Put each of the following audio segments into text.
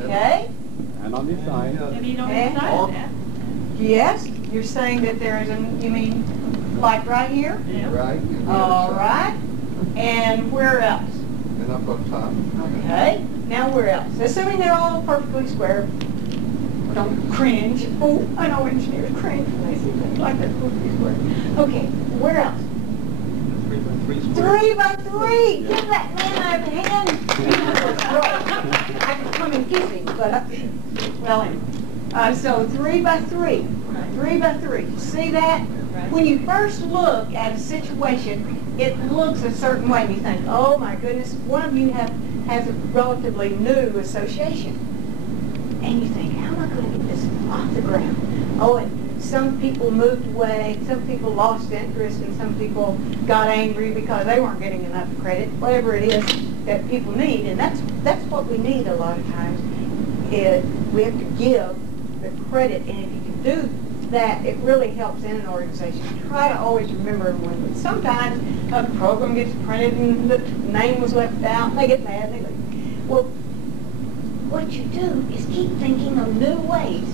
Okay. And on the side. And you don't decide that. Yes. You're saying that there is a, you mean like right here? Yeah. Right. And the All other side. right. And where else? And up on top. Okay. Now where else? Assuming they're all perfectly square. Don't cringe. Oh, I know engineers cringe when they see things like that perfectly square. Okay. Where else? 3 by 3 square. 3 by 3. Give that man a hand. I could come and kiss him, but well, anyway. So 3 by 3. 3 by 3. See that? When you first look at a situation, it looks a certain way, and you think, "Oh my goodness, one of you has a relatively new association," and you think, "How am I going to get this off the ground?" Oh, and some people moved away, some people lost interest, and some people got angry because they weren't getting enough credit. Whatever it is that people need, and that's what we need a lot of times. We have to give the credit, and if you can do that, it really helps in an organization. Try to always remember when sometimes a program gets printed and the name was left out, and they get mad and they leave. Well, what you do is keep thinking of new ways.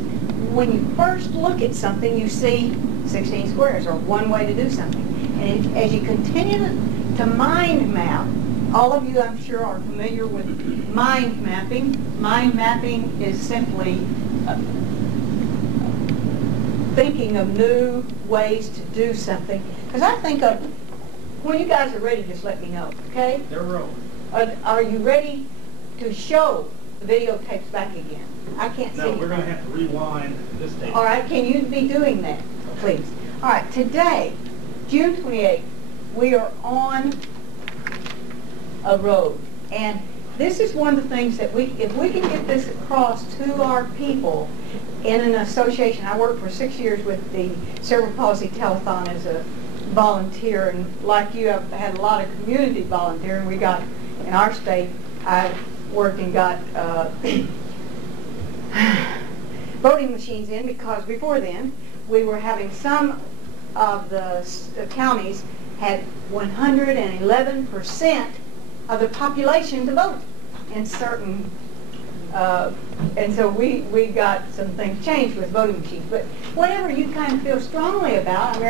When you first look at something, you see 16 squares, or one way to do something. And as you continue to mind map, all of you, I'm sure, are familiar with mind mapping. Mind mapping is simply thinking of new ways to do something. Because I think of, when you guys are ready, just let me know, okay? They're rolling. Are you ready to show the videotapes back again? I can't see. No, we're going to have to rewind this tape. All right, can you be doing that, please? All right, today, June 28th, we are on a road. And this is one of the things that if we can get this across to our people in an association. I worked for 6 years with the Cerebral Palsy Telethon as a volunteer, and like you, I've had a lot of community volunteering. We got, in our state, I worked and got voting machines in, because before then, we were having some of the counties had 111% of the population to vote in certain, and so we got some things changed with voting machines. But whatever you kind of feel strongly about, I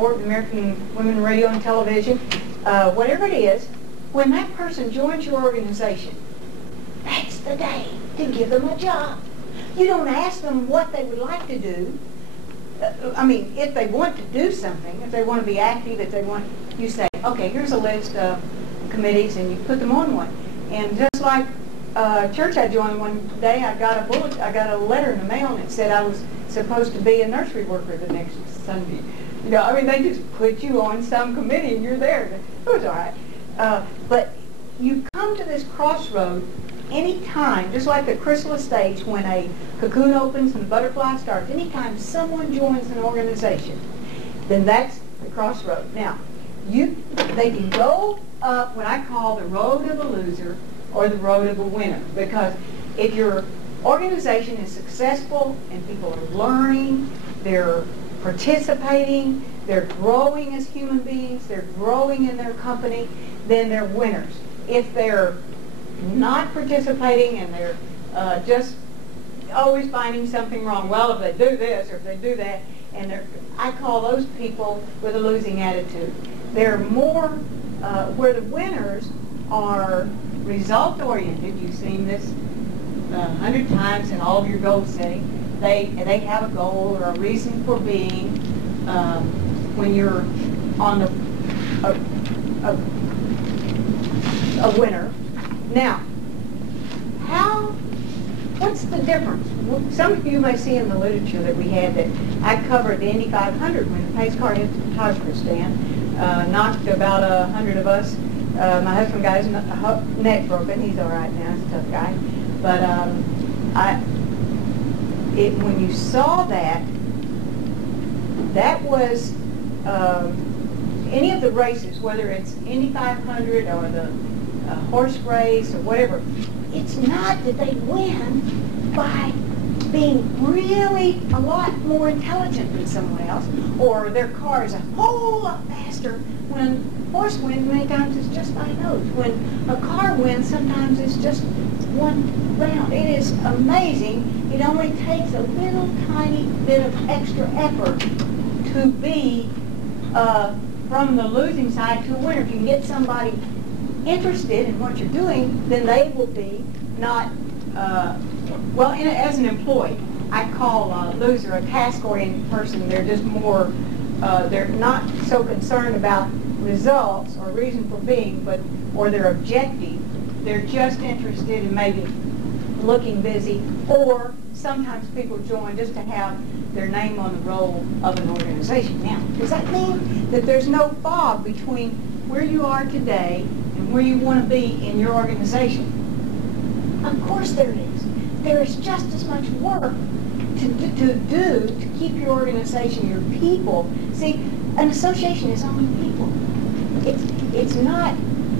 work with American Women in Radio and Television, whatever it is, when that person joins your organization, that's the day to give them a job. You don't ask them what they would like to do. I mean, if they want to do something, if they want to be active, if they want, you say, okay, here's a list of committees, and you put them on one. And just like church I joined one day, I got a letter in the mail, and it said I was supposed to be a nursery worker the next Sunday. You know, I mean, they just put you on some committee, and you're there. It was all right. But you come to this crossroad anytime, just like the chrysalis stage, when a cocoon opens and the butterfly starts, anytime someone joins an organization, then that's the crossroad. Now, they can go up what I call the road of a loser or the road of a winner, because if your organization is successful and people are learning, they're participating, they're growing as human beings, they're growing in their company, then they're winners. If they're not participating and they're just always finding something wrong, well, if they do this or if they do that, and I call those people with a losing attitude. They're more, where the winners are result-oriented. You've seen this 100 times in all of your goal setting. They have a goal or a reason for being. When you're on a winner. Now, what's the difference? Some of you may see in the literature that we had that I covered the Indy 500 when the pace car hit the photographer stand, knocked about 100 of us. My husband got his neck broken. He's all right now. He's a tough guy. But when you saw that was any of the races, whether it's Indy 500 or the horse race or whatever, it's not that they win by being really a lot more intelligent than someone else, or their car is a whole lot faster. When horse wins, many times it's just by nose. When a car wins, sometimes it's just one around. It is amazing. It only takes a little tiny bit of extra effort to be from the losing side to a winner. If you can get somebody interested in what you're doing, then they will be not, well, as an employee, I call a loser a task-oriented person. They're just more, they're not so concerned about results or reason for being, or their objective. They're just interested in maybe looking busy, or sometimes people join just to have their name on the roll of an organization. Now, does that mean that there's no fog between where you are today and where you want to be in your organization? Of course there is. There is just as much work to do to keep your organization, your people. See, an association is only people. It's not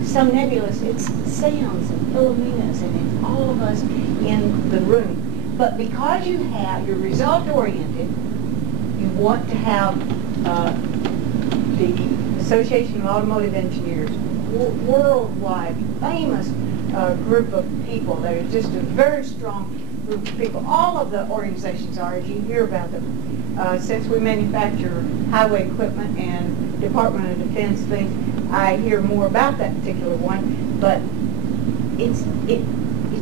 so nebulous. It's Sam's and Philomena's, and it's all of us in the room. But because you're result-oriented, you want to have the Association of Automotive Engineers, worldwide, famous group of people. They're just a very strong group of people. All of the organizations are, as you hear about them. Since we manufacture highway equipment and Department of Defense things, I hear more about that particular one. But it's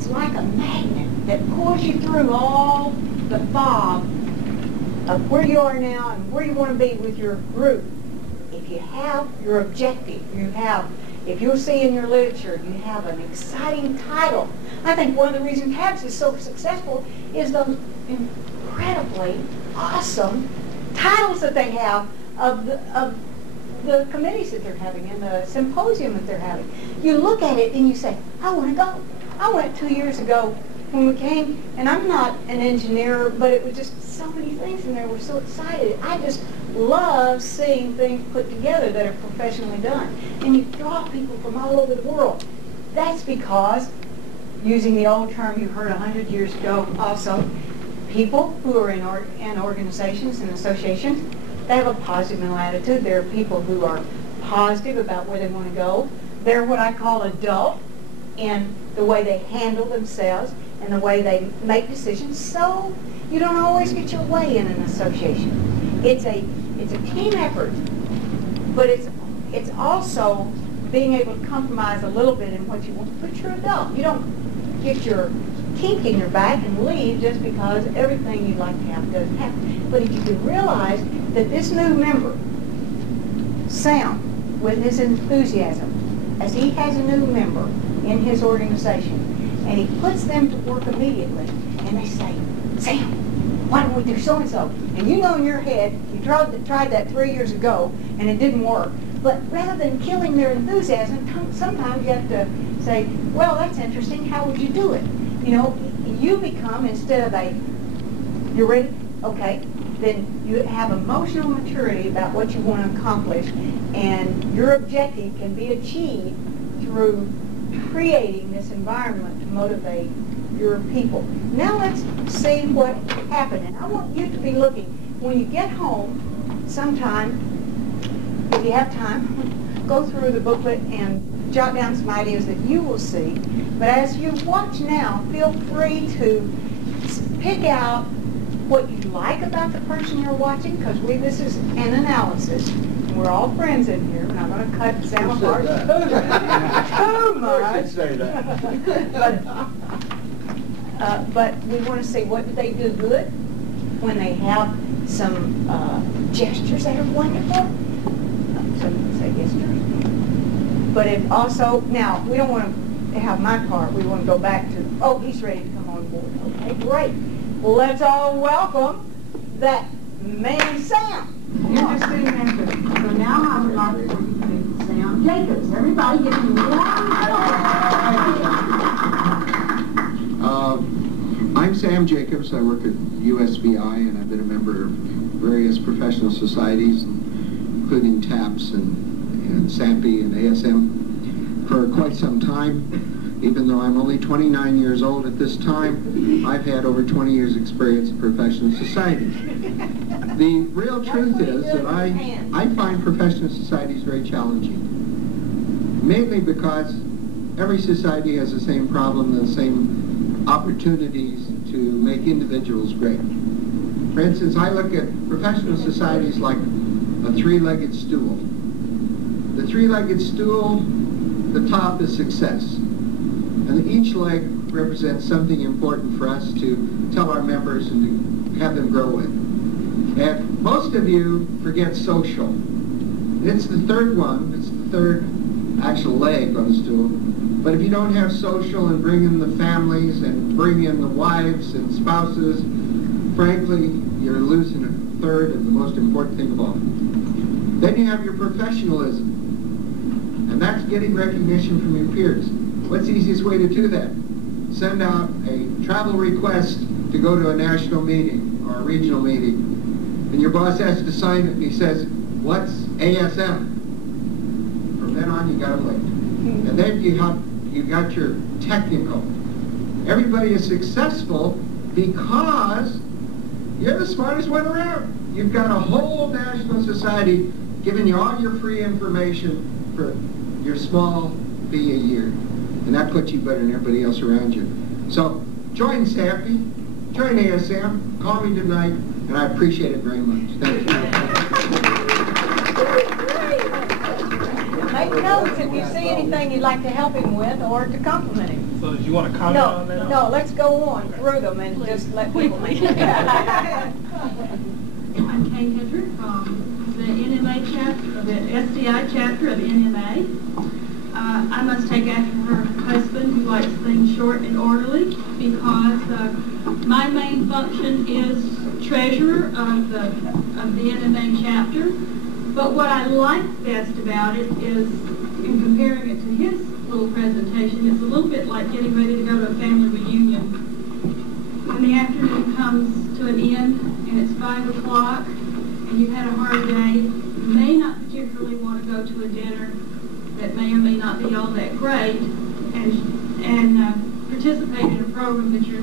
like a magnet that pulls you through all the fog of where you are now and where you want to be with your group. If you have your objective, if you'll see in your literature, you have an exciting title. I think one of the reasons TABS is so successful is those incredibly awesome titles that they have of the committees that they're having and the symposium that they're having. You look at it and you say, I want to go. I went 2 years ago when we came, and I'm not an engineer, but it was just so many things in there. We're so excited. I just love seeing things put together that are professionally done. And you draw people from all over the world. That's because, using the old term you heard 100 years ago also, people who are in organizations and associations, they have a positive mental attitude. There are people who are positive about where they want to go. They're what I call adult in the way they handle themselves and the way they make decisions. So you don't always get your way in an association. It's a team effort, but it's also being able to compromise a little bit in what you want. But you're adult. You don't get your kink in your back and leave just because everything you'd like to have doesn't happen. But if you can realize that this new member, Sam, with his enthusiasm, as he has a new member in his organization, and he puts them to work immediately, and they say, Sam, why don't we do so-and-so? And you know in your head, you tried that 3 years ago, and it didn't work. But rather than killing their enthusiasm, sometimes you have to say, well, that's interesting, how would you do it? You know, you become, instead of you're ready? Okay. Then you have emotional maturity about what you want to accomplish, and your objective can be achieved through creating this environment to motivate your people. Now let's see what happened. And I want you to be looking. When you get home sometime, if you have time, go through the booklet and jot down some ideas that you will see. But as you watch now, feel free to pick out what you like about the person you're watching, because this is an analysis. We're all friends in here. We're not going to cut Sam apart too much. Say that. But we want to see what do they do good when they have some gestures that are wonderful. Some say gestures. But it also, now, we don't want to have my part. We want to go back to, oh, he's ready to come on board. Okay, great. Well, let's all welcome that man, Sam. You're just sitting after. So now I would like for you to meet Sam Jacobs. Everybody give him a warm I'm Sam Jacobs. I work at USVI, and I've been a member of various professional societies, including TAPS and SAMPI and ASM, for quite some time. Even though I'm only 29 years old at this time, I've had over 20 years experience in professional societies. The real truth is that I find professional societies very challenging, mainly because every society has the same problem, the same opportunities to make individuals great. For instance, I look at professional societies like a three-legged stool. The three-legged stool, the top is success. And each leg represents something important for us to tell our members and to have them grow with. And most of you forget social. It's the third one, it's the third actual leg on the stool. But if you don't have social and bring in the families and bring in the wives and spouses, frankly, you're losing a third of the most important thing of all. Then you have your professionalism. And that's getting recognition from your peers. What's the easiest way to do that? Send out a travel request to go to a national meeting or a regional meeting. And your boss has to sign it and he says, what's ASM? From then on you got to wait. And then you got your technical. Everybody is successful because you're the smartest one around. You've got a whole national society giving you all your free information for your small fee a year. And that puts you better than everybody else around you. So join SAPI, join ASM, call me tonight, and I appreciate it very much. Thank you. Make notes if you see anything you'd like to help him with or to compliment him. So did you want to comment on that? No, let's go on through them and just let people I'm Kay Hedrick from the NMA chapter, the SDI chapter of NMA. I must take after her husband, who likes things short and orderly, because my main function is treasurer of the NMA chapter. But what I like best about it is, in comparing it to his little presentation, it's a little bit like getting ready to go to a family reunion. When the afternoon comes to an end and it's 5 o'clock and you've had a hard day, you may not particularly want to go to a dinner that may or may not be all that great, and participate in a program that you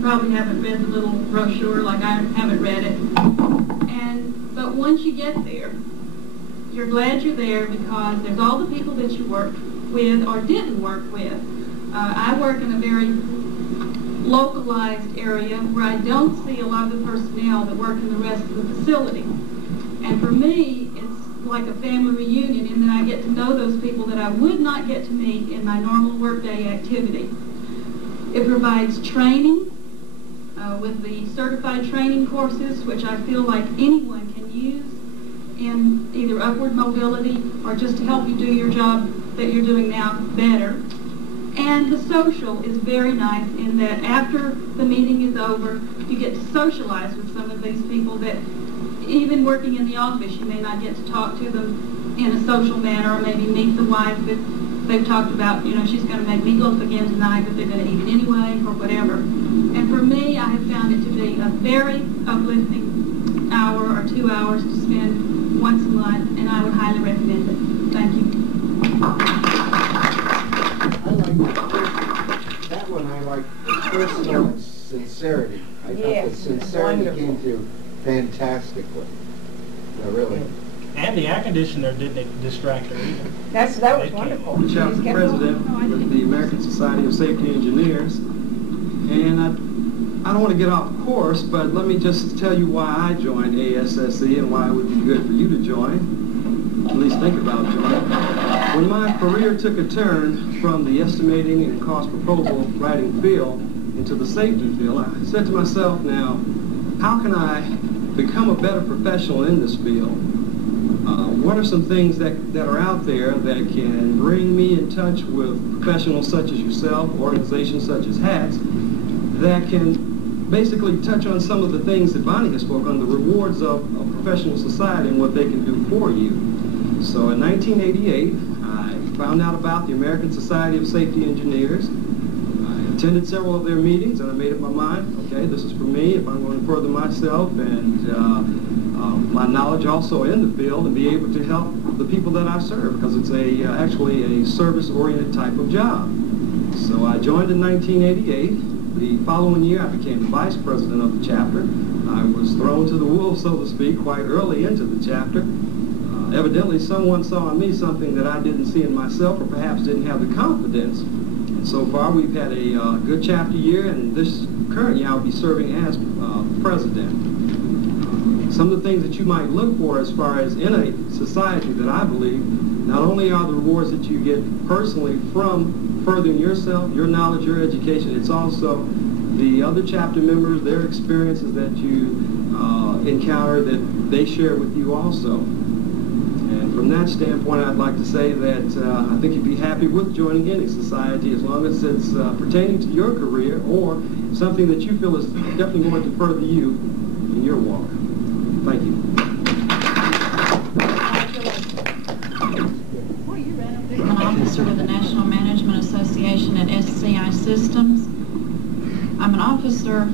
probably haven't read the little brochure, like I haven't read it. But once you get there, you're glad you're there because there's all the people that you worked with or didn't work with. I work in a very localized area where I don't see a lot of the personnel that work in the rest of the facility. And for me, it's like a family reunion in that I get to know those people that I would not get to meet in my normal workday activity. It provides training with the certified training courses, which I feel like anyone can use in either upward mobility or just to help you do your job that you're doing now better. And the social is very nice in that after the meeting is over, you get to socialize with some of these people that even working in the office, you may not get to talk to them in a social manner, or maybe meet the wife that they've talked about, you know, she's going to make meatloaf again tonight, but they're going to eat it anyway, or whatever. And for me, I have found it to be a very uplifting hour or 2 hours to spend once a month, and I would highly recommend it. Thank you. I like that one. I like the personal and sincerity. I thought the sincerity came through fantastically. No, really. And the air conditioner didn't distract her either. That was wonderful. I'm the chapter president with the American Society of Safety Engineers, and I don't want to get off course, but let me just tell you why I joined ASSE and why it would be good for you to join, at least think about joining. When my career took a turn from the estimating and cost proposal writing field into the safety field, I said to myself, now, how can I become a better professional in this field? What are some things that are out there that can bring me in touch with professionals such as yourself, organizations such as HATS, that can basically touch on some of the things that Bonnie has spoken on, the rewards of professional society and what they can do for you. So in 1988, I found out about the American Society of Safety Engineers. I attended several of their meetings and I made up my mind, okay, this is for me if I'm going to further myself and my knowledge also in the field and be able to help the people that I serve, because it's actually a service-oriented type of job. So I joined in 1988. The following year I became the vice president of the chapter. I was thrown to the wolves, so to speak, quite early into the chapter. Evidently someone saw in me something that I didn't see in myself, or perhaps didn't have the confidence. And So far, we've had a good chapter year, and this current year I'll be serving as president. Some of the things that you might look for as far as in a society that I believe, not only are the rewards that you get personally from furthering yourself, your knowledge, your education, it's also the other chapter members, their experiences that you encounter that they share with you also. And from that standpoint, I'd like to say that I think you'd be happy with joining any society as long as it's pertaining to your career or something that you feel is definitely going to further you in your walk. Thank you. I'm an officer with the National Management Association at SCI Systems. I'm an officer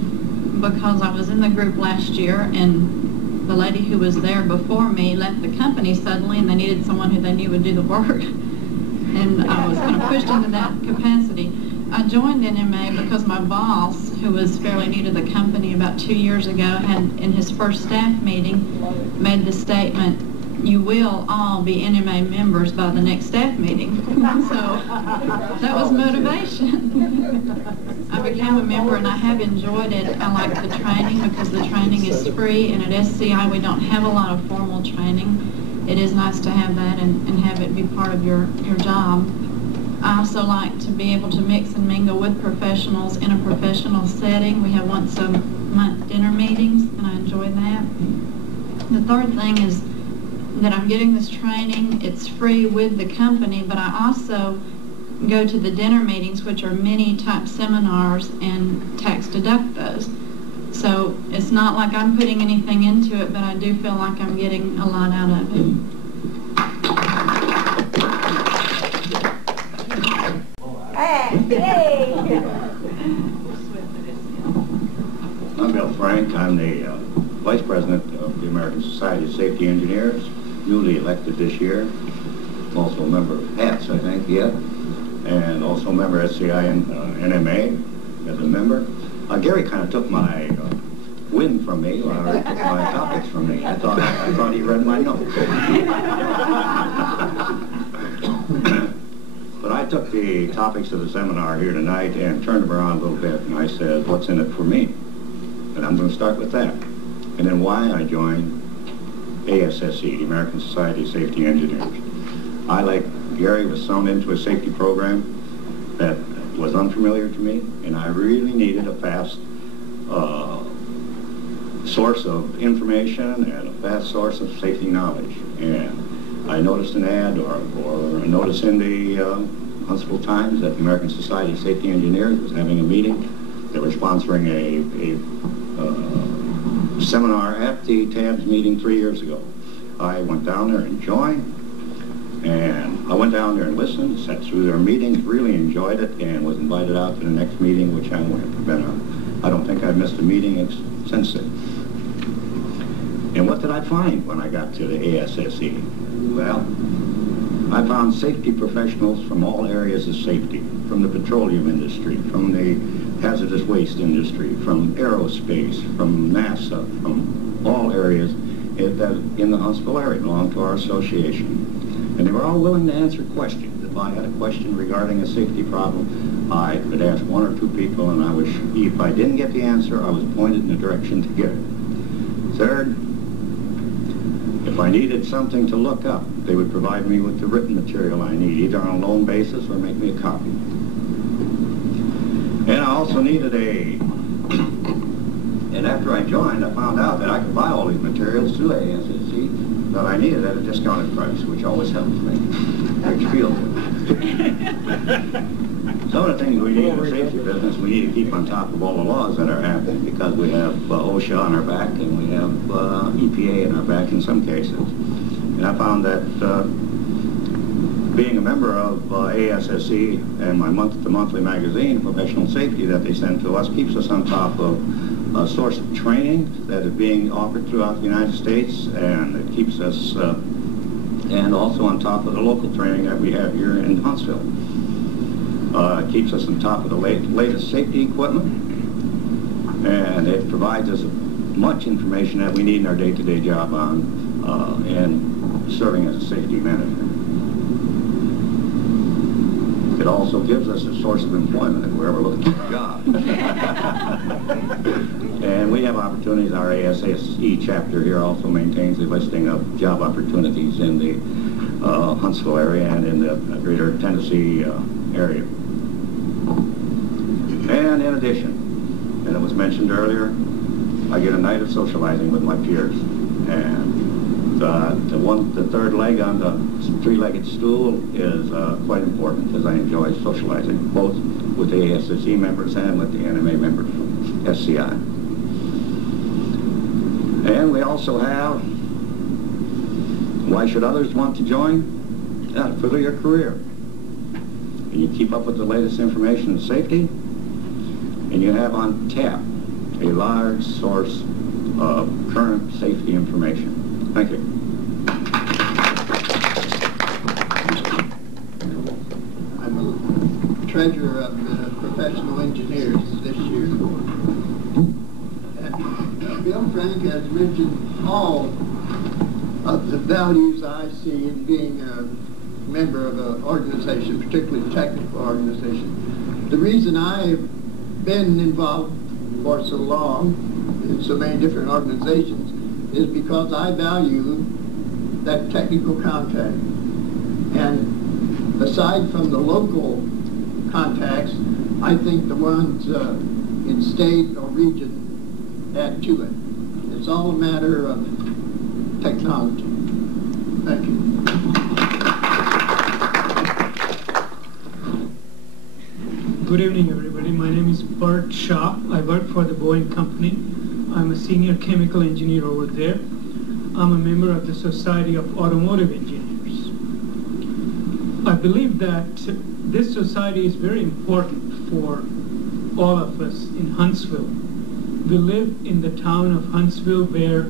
because I was in the group last year and the lady who was there before me left the company suddenly and they needed someone who they knew would do the work. And I was kind of pushed into that capacity. I joined NMA because my boss, who was fairly new to the company about 2 years ago, had in his first staff meeting made the statement, "You will all be NMA members by the next staff meeting." So that was motivation. I became a member and I have enjoyed it. I like the training because the training is free, and at SCI we don't have a lot of formal training. It is nice to have that and have it be part of your job. I also like to be able to mix and mingle with professionals in a professional setting. We have once a month dinner meetings, and I enjoy that. The third thing is that I'm getting this training. It's free with the company, but I also go to the dinner meetings, which are mini-type seminars, and tax deduct those. So it's not like I'm putting anything into it, but I do feel like I'm getting a lot out of it. I'm Bill Frank. I'm the Vice President of the American Society of Safety Engineers, newly elected this year. Also a member of PATS, I think, and also a member of SCI and NMA as a member. Gary kind of took my win from me, or took my topics from me. I thought he read my notes. But I took the topics of the seminar here tonight and turned them around a little bit, and I said, what's in it for me? And I'm going to start with that. And then why I joined ASSE, the American Society of Safety Engineers. I, like Gary, was thrown into a safety program that was unfamiliar to me, and I really needed a fast source of information and a fast source of safety knowledge. And I noticed an ad or a notice in the Huntsville Times that the American Society of Safety Engineers was having a meeting. They were sponsoring a seminar at the TABS meeting 3 years ago. I went down there and joined, and I went down there and listened, sat through their meetings, really enjoyed it, and was invited out to the next meeting, which I went. I don't think I've missed a meeting since then. And what did I find when I got to the ASSE? Well, I found safety professionals from all areas of safety, from the petroleum industry, from the hazardous waste industry, from aerospace, from NASA, from all areas in the Huntsville area belong to our association. And they were all willing to answer questions. If I had a question regarding a safety problem, I could ask one or two people, and if I didn't get the answer, I was pointed in the direction to get it. Third, if I needed something to look up, they would provide me with the written material I need, either on a loan basis or make me a copy. And I also needed and after I joined, I found out that I could buy all these materials through ASSE that I needed at a discounted price, which always helps me, which feels good. Some of the things we need in the safety business, we need to keep on top of all the laws that are happening, because we have OSHA on our back and we have EPA on our back in some cases. And I found that being a member of ASSE and my monthly magazine, Professional Safety, that they send to us, keeps us on top of a source of training that is being offered throughout the United States, and it keeps us and also on top of the local training that we have here in Huntsville. It keeps us on top of the latest safety equipment, and it provides us much information that we need in our day-to-day job and serving as a safety manager. It also gives us a source of employment if we're ever looking for a job. And we have opportunities. Our ASSE chapter here also maintains a listing of job opportunities in the Huntsville area and in the greater Tennessee area. And in addition, and it was mentioned earlier, I get a night of socializing with my peers. And the third leg on the three-legged stool is quite important, as I enjoy socializing, both with the ASSE members and with the NMA members from SCI. And we also have, why should others want to join? To further your career. And you keep up with the latest information in safety, and you have on tap a large source of current safety information. Thank you. I'm a treasurer of the professional engineers this year. And Bill Frank has mentioned all of the values I see in being a member of an organization, particularly a technical organization. The reason I've been involved for so long in so many different organizations is because I value that technical contact. And aside from the local contacts, I think the ones in state or region add to it. It's all a matter of technology. Thank you. Good evening, everybody. My name is Bert Shaw. I work for the Boeing Company. I'm a senior chemical engineer over there. I'm a member of the Society of Automotive Engineers. I believe that this society is very important for all of us in Huntsville. We live in the town of Huntsville where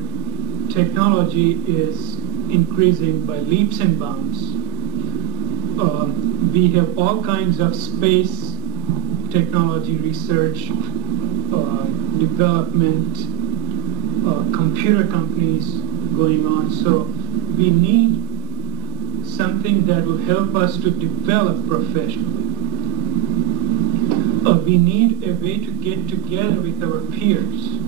technology is increasing by leaps and bounds. We have all kinds of space technology research, development, computer companies going on. So we need something that will help us to develop professionally. We need a way to get together with our peers.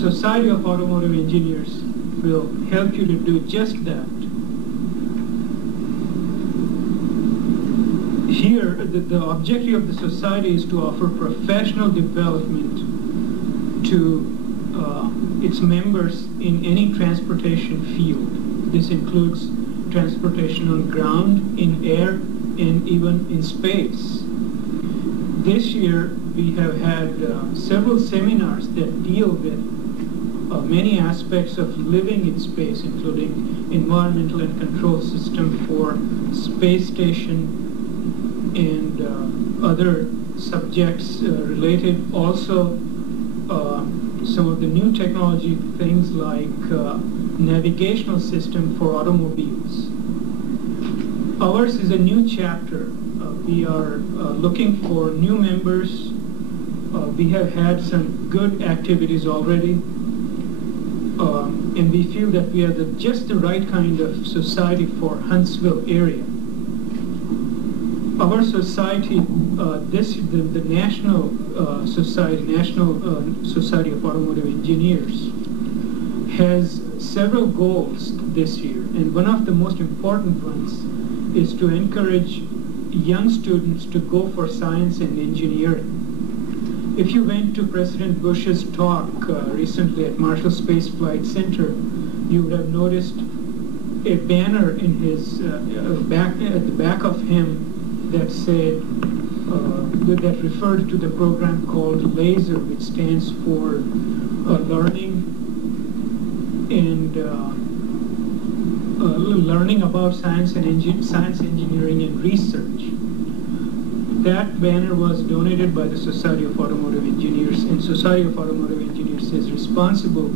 Society of Automotive Engineers will help you to do just that. Here, the objective of the society is to offer professional development to its members in any transportation field. This includes transportation on ground, in air, and even in space. This year, we have had several seminars that deal with many aspects of living in space, including environmental and control system for space station and other subjects related. Also, some of the new technology things like navigational system for automobiles. Ours is a new chapter. We are looking for new members. We have had some good activities already. And we feel that we are just the right kind of society for Huntsville area. Our society, the National Society of Automotive Engineers, has several goals this year, and one of the most important ones is to encourage young students to go for science and engineering. If you went to President Bush's talk recently at Marshall Space Flight Center, you would have noticed a banner in his at the back of him that said that referred to the program called LASER, which stands for learning and learning about science, engineering, and research. That banner was donated by the Society of Automotive Engineers, and Society of Automotive Engineers is responsible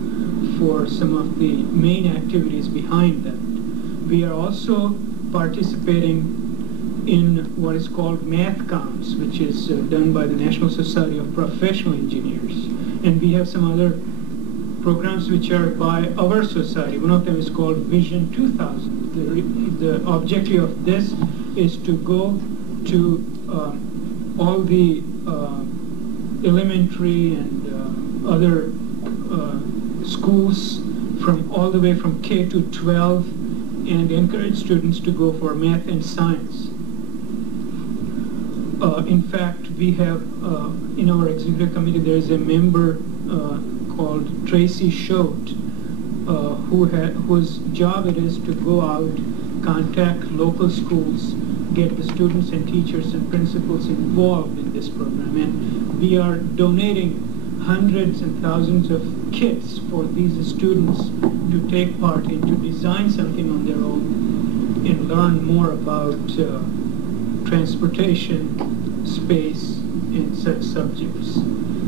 for some of the main activities behind that. We are also participating in what is called Math Counts, which is done by the National Society of Professional Engineers. And we have some other programs which are by our society. One of them is called Vision 2000. The objective of this is to go to all the elementary and other schools from all the way from K to 12 and encourage students to go for math and science. In fact, we have in our executive committee there is a member called Tracy Schote, whose job it is to go out, contact local schools, get the students and teachers and principals involved in this program. And we are donating hundreds and thousands of kits for these students to take part in, to design something on their own and learn more about transportation, space, and such subjects.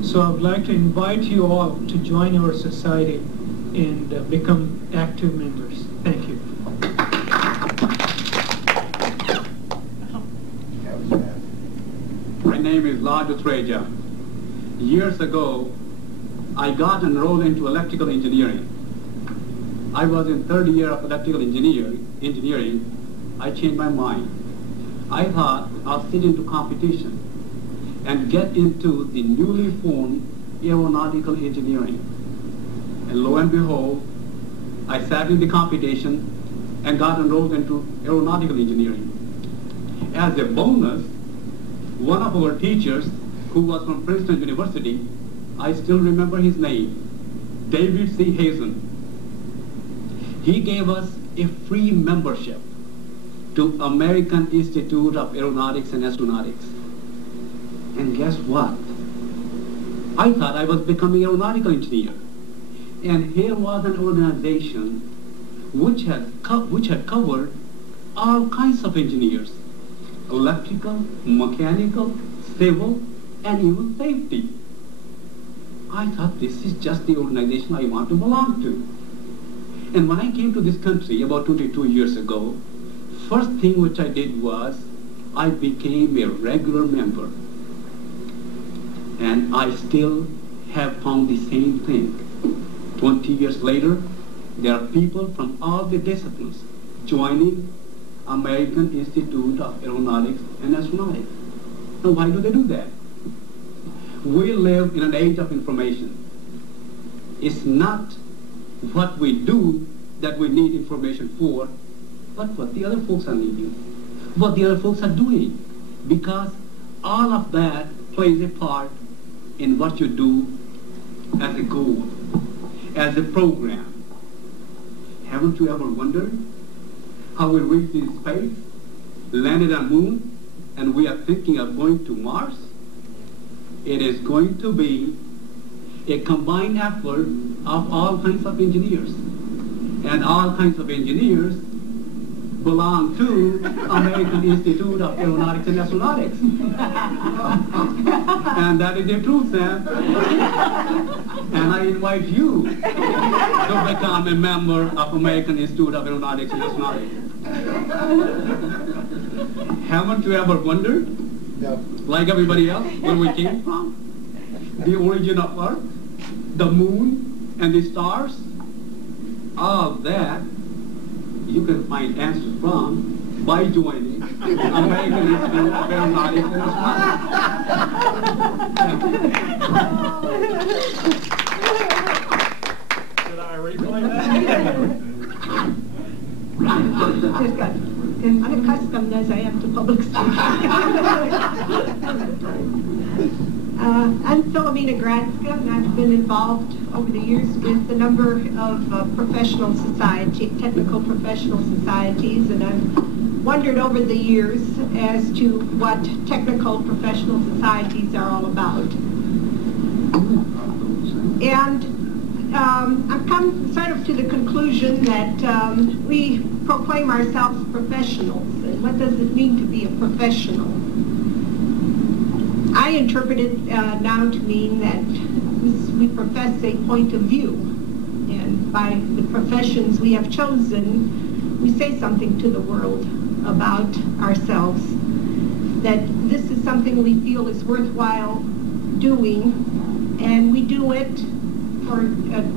So I would like to invite you all to join our society and become active members. Thank you. My name is Lord Utreja. Years ago, I got enrolled into electrical engineering. I was in third year of electrical engineering. I changed my mind. I thought I'll sit into competition and get into the newly formed aeronautical engineering. And lo and behold, I sat in the competition and got enrolled into aeronautical engineering. As a bonus, one of our teachers, who was from Princeton University, I still remember his name, David C. Hazen. He gave us a free membership to American Institute of Aeronautics and Astronautics. And guess what? I thought I was becoming an aeronautical engineer. And here was an organization which had covered all kinds of engineers: electrical, mechanical, civil, and even safety. I thought this is just the organization I want to belong to. And when I came to this country about 22 years ago, first thing which I did was I became a regular member. And I still have found the same thing. 20 years later, there are people from all the disciplines joining American Institute of Aeronautics and Astronautics. Now, why do they do that? We live in an age of information. It's not what we do that we need information for, but what the other folks are needing, what the other folks are doing, because all of that plays a part in what you do as a goal, as a program. Haven't you ever wondered how we reached in space, landed on moon, and we are thinking of going to Mars? It is going to be a combined effort of all kinds of engineers. And all kinds of engineers belong to American Institute of Aeronautics and Astronautics. And that is the truth, Sam. And I invite you to become a member of American Institute of Aeronautics and Astronautics. Haven't you ever wondered, like everybody else, where we came from? The origin of Earth, the moon, and the stars? All that you can find answers from by joining American Institute of Aeronautics and Astronautics. Should I replay that? Unaccustomed as I am to public speaking. I'm Philomena Gradska, and I've been involved over the years with a number of technical professional societies, and I've wondered over the years as to what technical professional societies are all about. And I've come sort of to the conclusion that we proclaim ourselves professionals. And what does it mean to be a professional? I interpret it now to mean that we profess a point of view. And by the professions we have chosen, we say something to the world about ourselves. That this is something we feel is worthwhile doing, and we do it for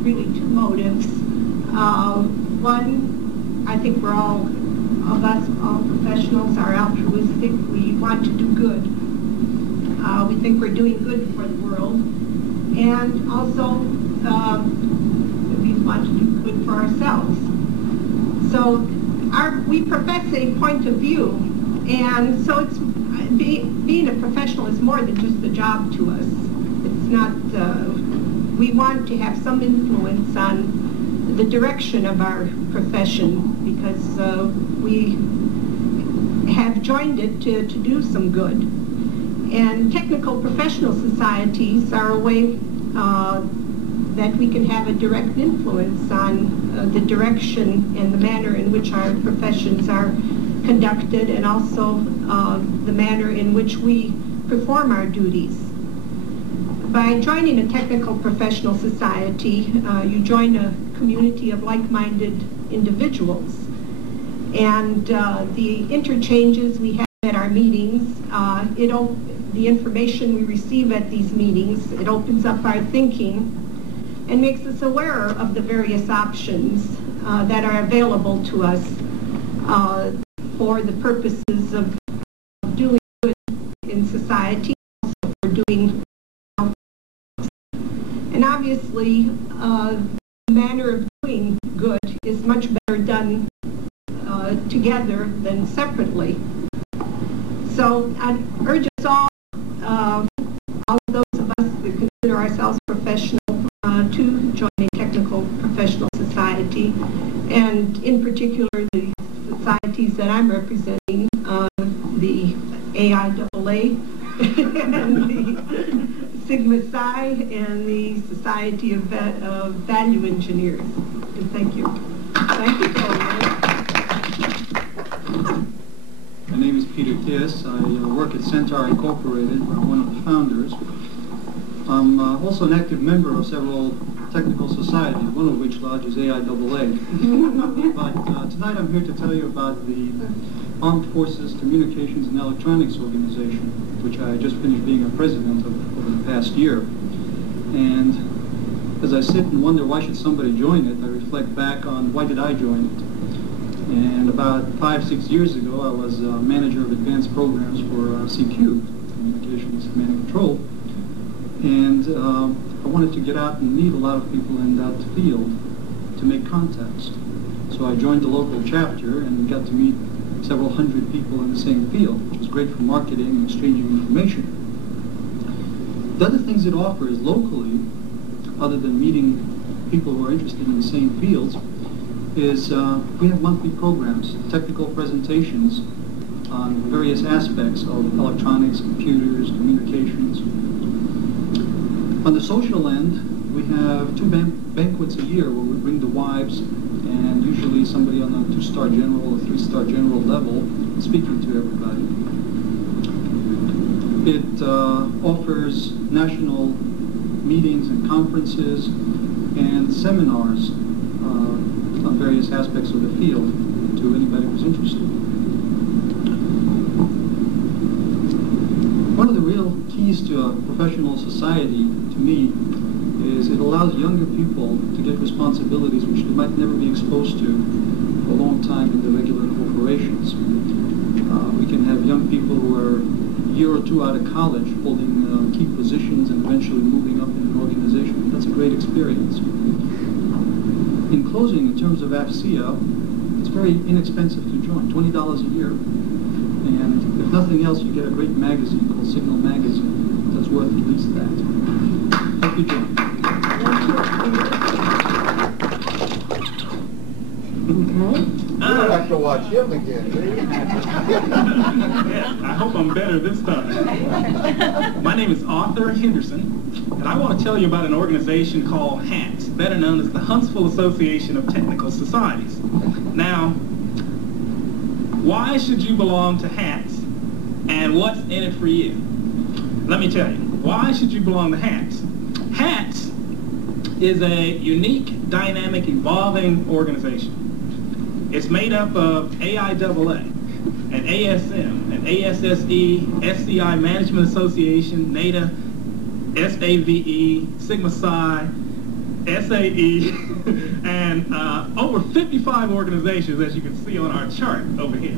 really two motives. One, I think we're all of us, all professionals, are altruistic. We want to do good. We think we're doing good for the world. And also, we want to do good for ourselves. So we profess a point of view. And so it's being a professional is more than just a job to us. It's not, we want to have some influence on the direction of our profession because we have joined it to do some good. And technical professional societies are a way that we can have a direct influence on the direction and the manner in which our professions are conducted, and also the manner in which we perform our duties. By joining a technical professional society, you join a community of like-minded individuals. And the interchanges we have at our meetings, the information we receive at these meetings, it opens up our thinking and makes us aware of the various options that are available to us for the purposes of doing good in society, also for doing health. And obviously, the manner of doing good is much better done together than separately. So I urge us all those of us that consider ourselves professional, to join a technical professional society, and in particular the societies that I'm representing, the AIAA and the Sigma Psi and the Society of Value Engineers. And thank you. Thank you, My name is Peter Kiss. I work at Centaur Incorporated. I'm one of the founders. I'm also an active member of several technical societies, one of which lodges AIAA. But tonight I'm here to tell you about the Armed Forces Communications and Electronics Organization, which I just finished being a president of over the past year. And as I sit and wonder why should somebody join it, I reflect back on why did I join it. And about 5-6 years ago, I was manager of advanced programs for CQ, Communications Command and Control. And I wanted to get out and meet a lot of people in that field to make contacts. So I joined the local chapter and got to meet several hundred people in the same field, which was great for marketing and exchanging information. The other things it offers locally, other than meeting people who are interested in the same fields, is we have monthly programs, technical presentations on various aspects of electronics, computers, communications. On the social end, we have 2 banquets a year where we bring the wives and usually somebody on a 2-star general or 3-star general level speaking to everybody. It offers national meetings and conferences and seminars on various aspects of the field to anybody who's interested. One of the real keys to a professional society, to me, is it allows younger people to get responsibilities which they might never be exposed to for a long time in the regular corporations. We can have young people who are a year or 2 out of college holding key positions and eventually moving up in an organization. That's a great experience. In closing, in terms of AFCEA, it's very inexpensive to join, $20 a year. And if nothing else, you get a great magazine called Signal Magazine. That's worth at least that. Hope you join. You'll have to watch him again. Yeah, I hope I'm better this time. My name is Arthur Henderson, and I want to tell you about an organization called HATS, better known as the Huntsville Association of Technical Societies. Now, why should you belong to HATS, and what's in it for you? Let me tell you. Why should you belong to HATS? HATS is a unique, dynamic, evolving organization. It's made up of AIAA, and ASM, and ASSE, SCI Management Association, NADA, SAVE, Sigma Psi, SAE, and over 55 organizations, as you can see on our chart over here.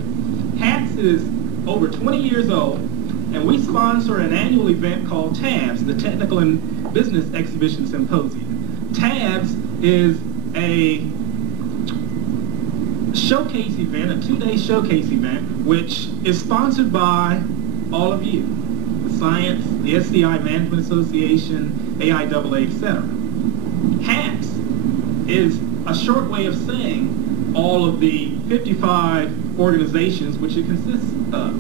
HATS is over 20 years old, and we sponsor an annual event called TABS, the Technical and Business Exhibition Symposium. TABS is a showcase event, a 2-day showcase event, which is sponsored by all of you, the Science, the SCI Management Association, AIAA, etc. HATS is a short way of saying all of the 55 organizations which it consists of.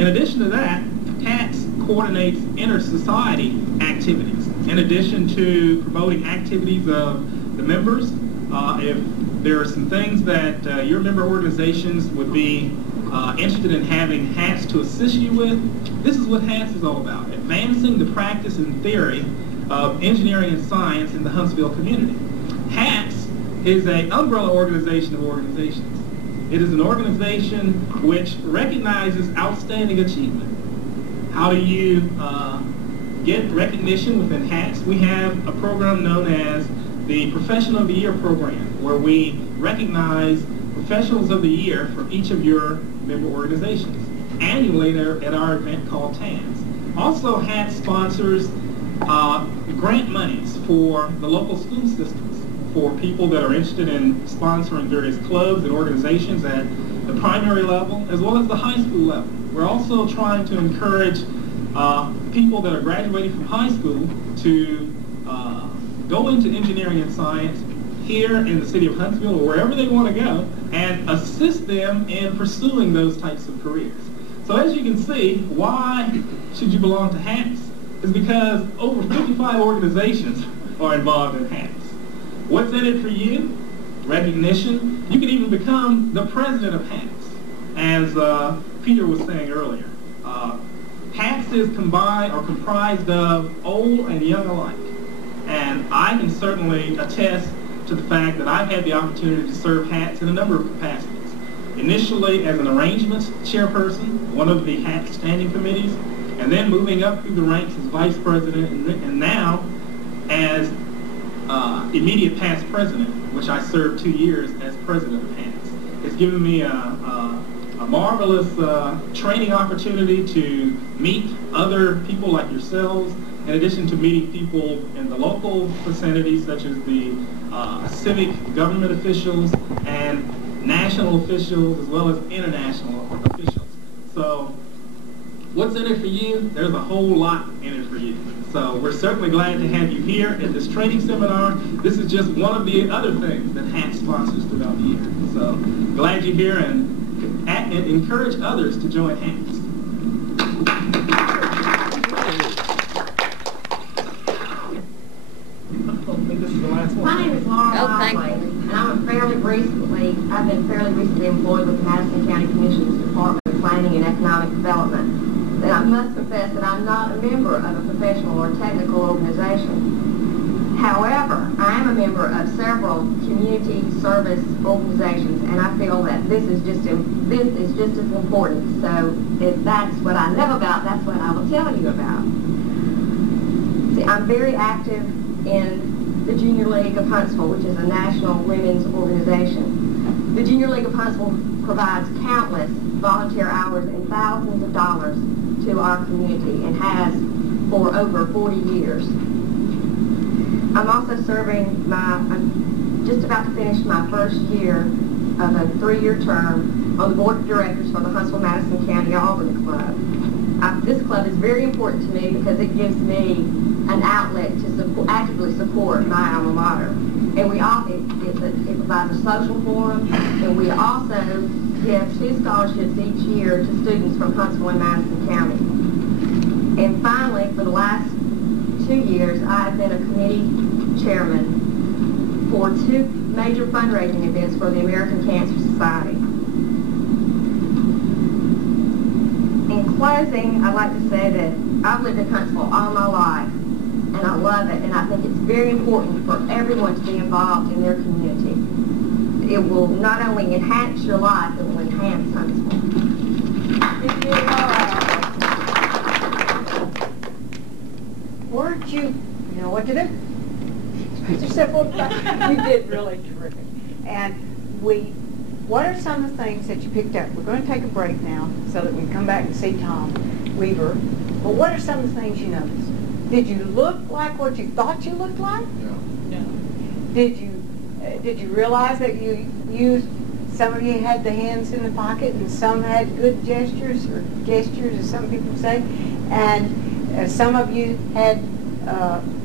In addition to that, HATS coordinates inter-society activities. In addition to promoting activities of the members, if there are some things that your member organizations would be interested in having HATS to assist you with, this is what HATS is all about, advancing the practice and theory of engineering and science in the Huntsville community. HATS is an umbrella organization of organizations. It is an organization which recognizes outstanding achievement. How do you get recognition within HATS? We have a program known as the Professional of the Year program, where we recognize professionals of the year from each of your member organizations annually at our event called TABS. Also, HATS sponsors grant monies for the local school systems for people that are interested in sponsoring various clubs and organizations at the primary level as well as the high school level. We're also trying to encourage people that are graduating from high school to go into engineering and science here in the city of Huntsville or wherever they want to go and assist them in pursuing those types of careers. So as you can see, why should you belong to HATS? Is because over 55 organizations are involved in HATS. What's in it for you? Recognition. You can even become the president of HATS. As Peter was saying earlier, HATS is comprised of old and young alike. And I can certainly attest to the fact that I've had the opportunity to serve HATS in a number of capacities. Initially as an arrangements chairperson, one of the HATS standing committees, and then moving up through the ranks as vice president, and now as immediate past president, which I served 2 years as president of HATS. It's given me a marvelous training opportunity to meet other people like yourselves, in addition to meeting people in the local vicinities, such as the civic government officials and national officials, as well as international officials. So what's in it for you? There's a whole lot in it for you. So we're certainly glad to have you here at this training seminar. This is just one of the other things that HATS sponsors throughout the year. So glad you're here, and encourage others to join HATS. My name is Laura Lively, and I've been fairly recently employed with the Madison County Commission's Department of Planning and Economic Development. And I must confess that I'm not a member of a professional or technical organization. However, I am a member of several community service organizations, and I feel that this is just as important. So if that's what I know about, that's what I will tell you about. See, I'm very active in the Junior League of Huntsville, which is a national women's organization. The Junior League of Huntsville provides countless volunteer hours and thousands of dollars to our community, and has for over 40 years. I'm also I'm just about to finish my first year of a 3-year term on the board of directors for the Huntsville-Madison County Auburn Club. This club is very important to me because it gives me an outlet to actively support my alma mater. And it provides a social forum, and we also give 2 scholarships each year to students from Huntsville and Madison County. And finally, for the last 2 years, I've been a committee chairman for 2 major fundraising events for the American Cancer Society. In closing, I'd like to say that I've lived in Huntsville all my life, and I love it, and I think it's very important for everyone to be involved in their community. It will not only enhance your life, it will enhance Huntsville. Weren't you know what to do? You did really terrific. And what are some of the things that you picked up? We're going to take a break now so that we can come back and see Tom Weaver. But what are some of the things you noticed? Did you look like what you thought you looked like? No. Did you realize that you used, some of you had the hands in the pocket and some had good gestures, or gestures as some people say, and some of you had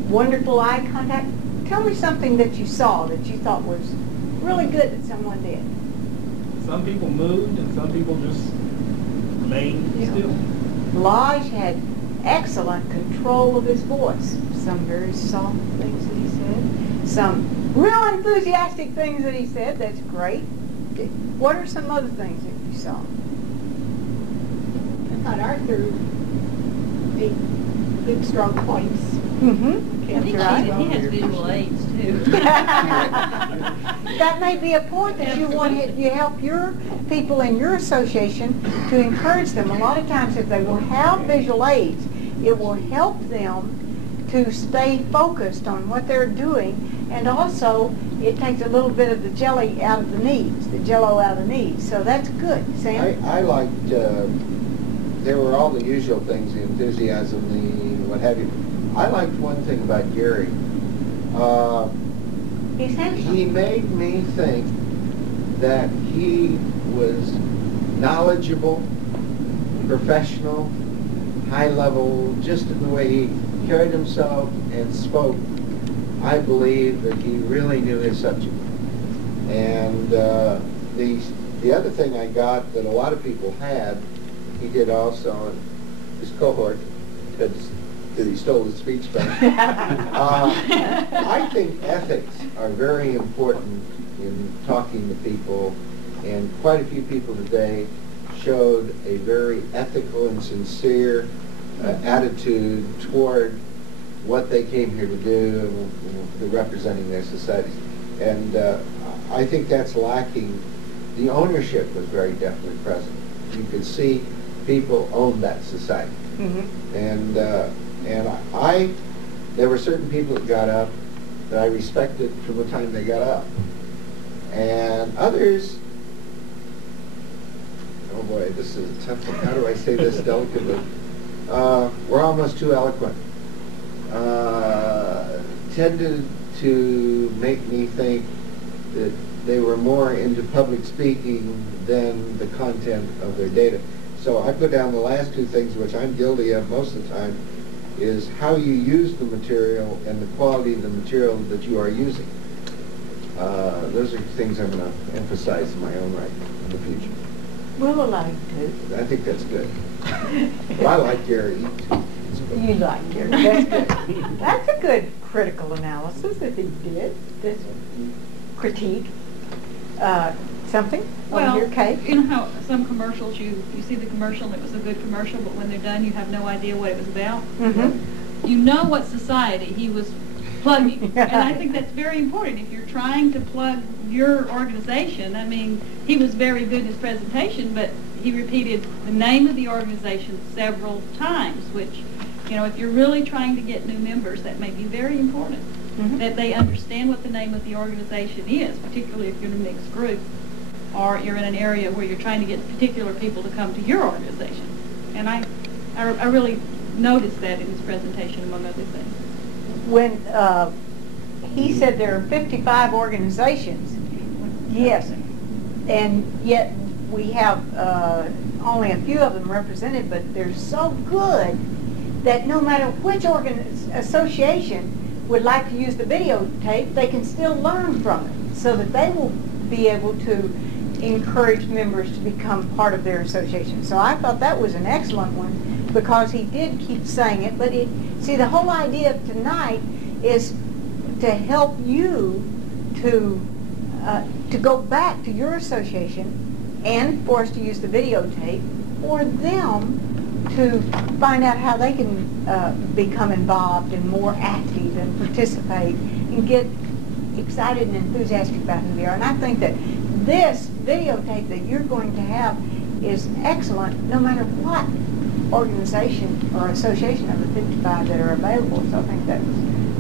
wonderful eye contact? Tell me something that you saw that you thought was really good that someone did. Some people moved and some people just remained still. Lodge had excellent control of his voice. Some very soft things that he said. Some real enthusiastic things that he said. That's great. What are some other things that you saw? I thought Arthur made good, strong points. Mm-hmm. That's right. He has visual aids too. That may be a point that you help your people in your association to encourage them. A lot of times if they will have visual aids, it will help them to stay focused on what they're doing, and also it takes a little bit of the jelly out of the knees, the jello out of the knees. So that's good. Sam? I liked, there were all the usual things, the enthusiasm, the what have you. I liked one thing about Gary. He made me think that he was knowledgeable, professional, high level, just in the way he carried himself and spoke. I believe that he really knew his subject. And the other thing I got that a lot of people had, he did also, his cohort, because he stole his speech back. I think ethics are very important in talking to people, and quite a few people today showed a very ethical and sincere attitude toward what they came here to do and representing their societies. And I think that's lacking. The ownership was very definitely present. You could see people own that society. Mm-hmm. And there were certain people that got up that I respected from the time they got up. And others, oh boy, this is a tough one. How do I say this delicately? Were almost too eloquent. Tended to make me think that they were more into public speaking than the content of their data. So I put down the last two things, which I'm guilty of most of the time, is how you use the material and the quality of the material that you are using. Those are things I'm going to emphasize in my own right in the future. We'll allow you to. I think that's good. Well, I like Gary. You like Gary. That's good. That's a good critical analysis that he did. This critique. Something on your case? You know how some commercials, you see the commercial and it was a good commercial, but when they're done you have no idea what it was about? Mm-hmm. You know what society he was plugging. And I think that's very important. If you're trying to plug your organization, I mean, he was very good in his presentation, but he repeated the name of the organization several times, which, you know, if you're really trying to get new members, that may be very important. Mm-hmm. That they understand what the name of the organization is, particularly if you're in a mixed group, or you're in an area where you're trying to get particular people to come to your organization. And I really noticed that in his presentation, among other things. When he said there are 55 organizations, yes, and yet we have only a few of them represented, but they're so good that no matter which association would like to use the videotape, they can still learn from it, so that they will be able to encourage members to become part of their association. So I thought that was an excellent one, because he did keep saying it, but see, the whole idea of tonight is to help you to go back to your association and for us to use the videotape, or them to find out how they can become involved and more active and participate and get excited and enthusiastic about who they are. And I think that this videotape that you're going to have is excellent no matter what organization or association of the 55 that are available. So I think that's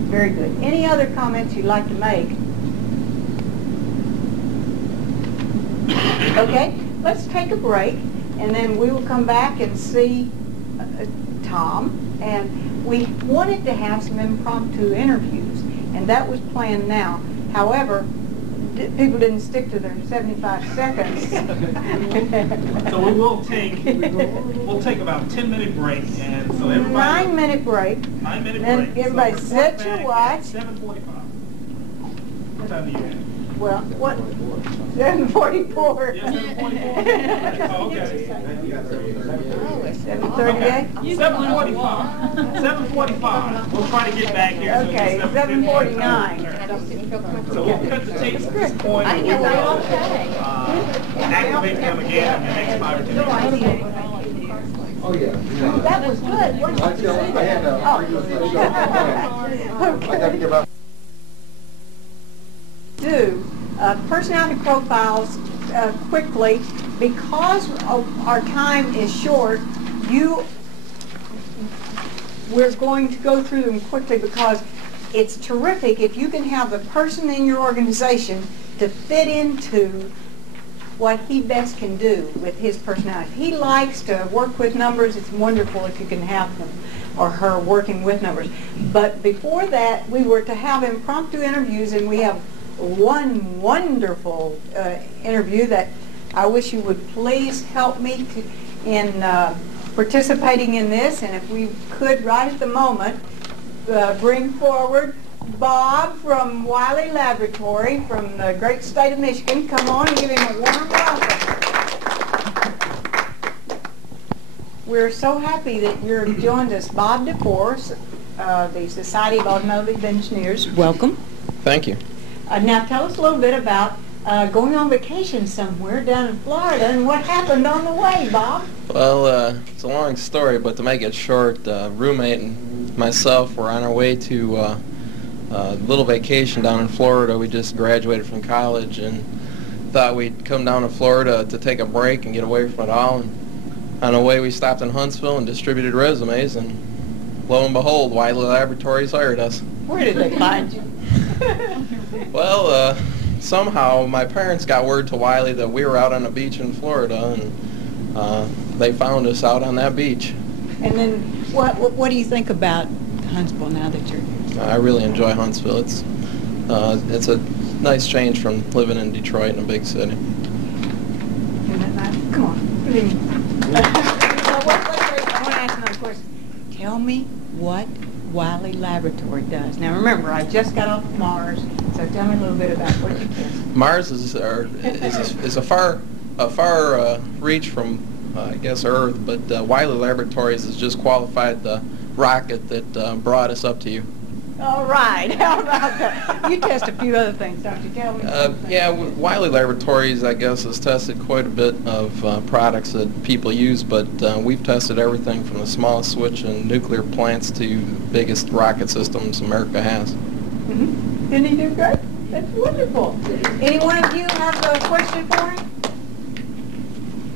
Very good. Any other comments you'd like to make? Okay, let's take a break, and then we will come back and see Tom. And we wanted to have some impromptu interviews, and that was planned now. However, people didn't stick to their 75 seconds. So we will take about a 10-minute break, and so everybody 9-minute break. 9-minute Then break. everybody so set your watch. 7:45. What time do you have? Well, what? 7:44. Yeah, 7:44. Oh, okay. 7:30 day? 7:45. 7:45. We'll try to get back here. Okay, 7:49. So we'll cut the tape at this point. And we'll activate them again in the next 5 or 10 minutes. Oh, yeah. That was good. What did you say? I had a Okay. Do personality profiles quickly. Because our time is short, we're going to go through them quickly because it's terrific if you can have the person in your organization to fit into what he best can do with his personality. If he likes to work with numbers, it's wonderful if you can have him or her working with numbers. But before that, we were to have impromptu interviews, and we have one wonderful interview that I wish you would please help me in participating in this. And if we could, right at the moment, bring forward Bob from Wiley Laboratory from the great state of Michigan. Come on and give him a warm welcome. We're so happy that you're joined us. Bob DeForce, the Society of Automotive Engineers. Welcome. Thank you. Now tell us a little bit about going on vacation somewhere down in Florida and what happened on the way, Bob. Well, it's a long story, but to make it short, roommate and myself were on our way to a little vacation down in Florida. We just graduated from college and thought we'd come down to Florida to take a break and get away from it all. And on the way, we stopped in Huntsville and distributed resumes, and lo and behold, Wiley Laboratories hired us. Where did they find you? Well, somehow my parents got word to Wiley that we were out on a beach in Florida, and they found us out on that beach. And then what do you think about Huntsville now that you're here? I really enjoy Huntsville. It's a nice change from living in Detroit in a big city. Come on. I want to ask another question. Tell me what Wiley Laboratory does. Now remember, I just got off of Mars, so tell me a little bit about what you do. Mars is a far reach from I guess Earth, but Wiley Laboratories has just qualified the rocket that brought us up to you. All right. How about that? You test a few other things, don't you? Tell me. Yeah, Wiley Laboratories, I guess, has tested quite a bit of products that people use, but we've tested everything from the smallest switch in nuclear plants to the biggest rocket systems America has. Mm-hmm. Didn't he do great? That's wonderful. Any one of you have a question for him?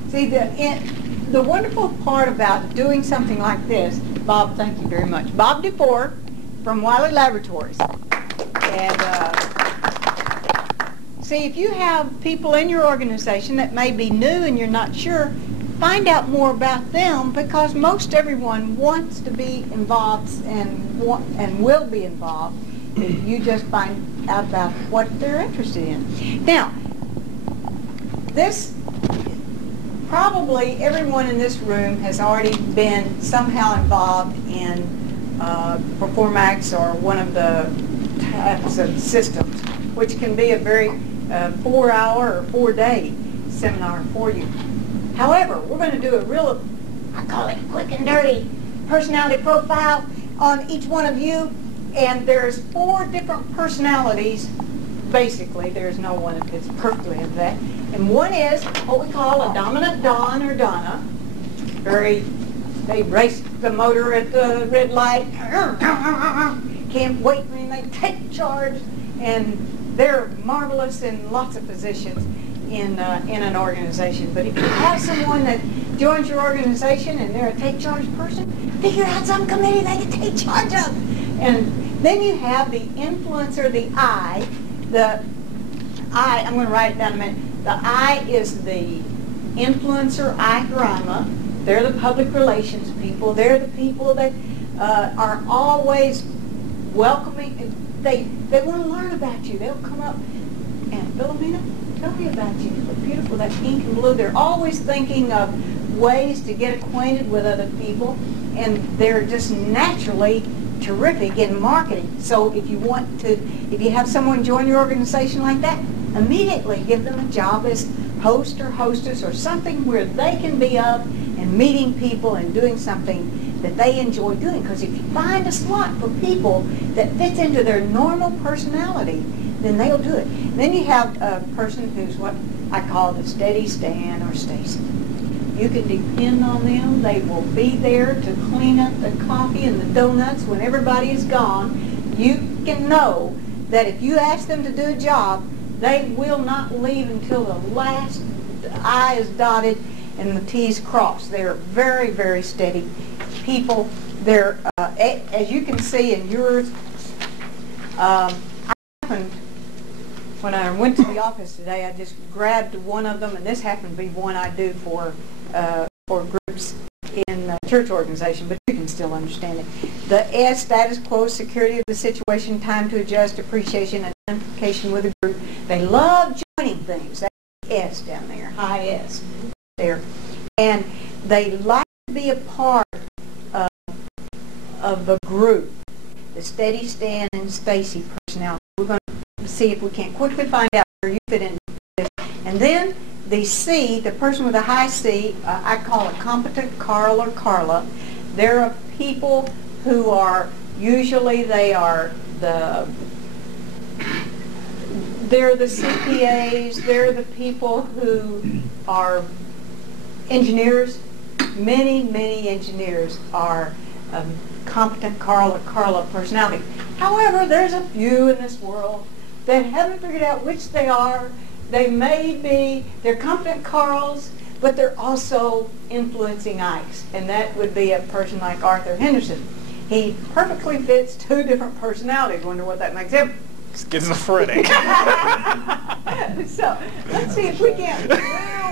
See, the wonderful part about doing something like this, Bob, thank you very much. Bob DeFore from Wiley Laboratories. And see, if you have people in your organization that may be new and you're not sure, find out more about them, because most everyone wants to be involved and will be involved if you just find out about what they're interested in. Now, this probably everyone in this room has already been somehow involved in Performax or one of the types of systems, which can be a very 4-hour or 4-day seminar for you. However, we're going to do a real, I call it quick and dirty personality profile on each one of you, and there's 4 different personalities. Basically, there's no one that fits perfectly into that. And one is what we call a dominant Don or Donna. They race the motor at the red light. Can't wait when they take charge. And they're marvelous in lots of positions in an organization. But if you have someone that joins your organization and they're a take charge person, figure out some committee they can take charge of. And Then you have the influencer, the I. The I, I'm going to write it down in a minute. The I is the influencer, I-grama. They're the public relations people. They're the people that are always welcoming. They want to learn about you. They'll come up and, Philomena, tell me about you. You look beautiful, that pink and blue. They're always thinking of ways to get acquainted with other people, and they're just naturally terrific in marketing. So if you have someone join your organization like that, immediately give them a job as host or hostess or something where they can be up and meeting people and doing something that they enjoy doing. Because if you find a slot for people that fits into their normal personality, then they'll do it. And then you have a person who's what I call the steady Stan or Stacy. You can depend on them. They will be there to clean up the coffee and the donuts when everybody is gone. You can know that if you ask them to do a job, they will not leave until the last I is dotted and the T is crossed. They're very, very steady people. They're, as you can see in yours, I happened, when I went to the office today, I just grabbed one of them, and this happened to be one I do for groups in church organization, but you can still understand it. The S, status quo, security of the situation, time to adjust, appreciation, and identification with the group. They love joining things. That's the S down there, high S there. And they like to be a part of a group. The steady Stan and Stacy personality. We're going to see if we can't quickly find out where you fit into this. And then the C, the person with a high C, I call a competent Carl or Carla. They're people who are, usually they're the CPAs, they're the people who are engineers. Many, many engineers are competent Carl or Carla personality. However, there's a few in this world that haven't figured out which they are. They may be, they're competent Carls, but they're also influencing Ikes, and that would be a person like Arthur Henderson. He perfectly fits two different personalities. Wonder what that makes him. Schizophrenic. So let's see if we can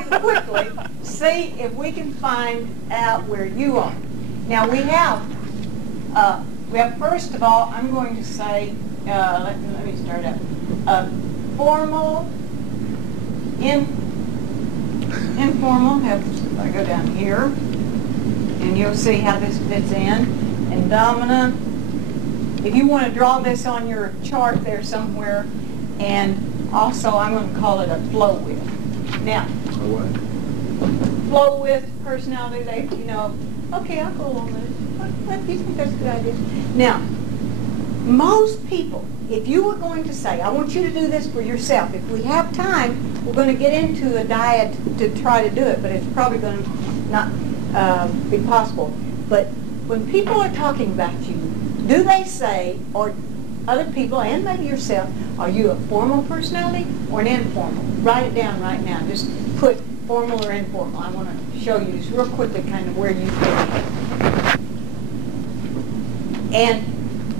real quickly see if we can find out where you are. Now we have first of all, I'm going to say, let me start up. Formal, informal. If I go down here, and you'll see how this fits in. And dominant. If you want to draw this on your chart there somewhere, and also I'm going to call it a flow with. Now, flow with personality, okay, I'll go along with it. What do you think that's a good idea? Now, most people, if you were going to say, I want you to do this for yourself, if we have time, we're going to get into a diet to try to do it, but it's probably going to not be possible. But when people are talking about you, do they say, or other people, and maybe yourself, are you a formal personality or an informal? Write it down right now. Just put formal or informal. I want to show you just real quickly kind of where you fit. And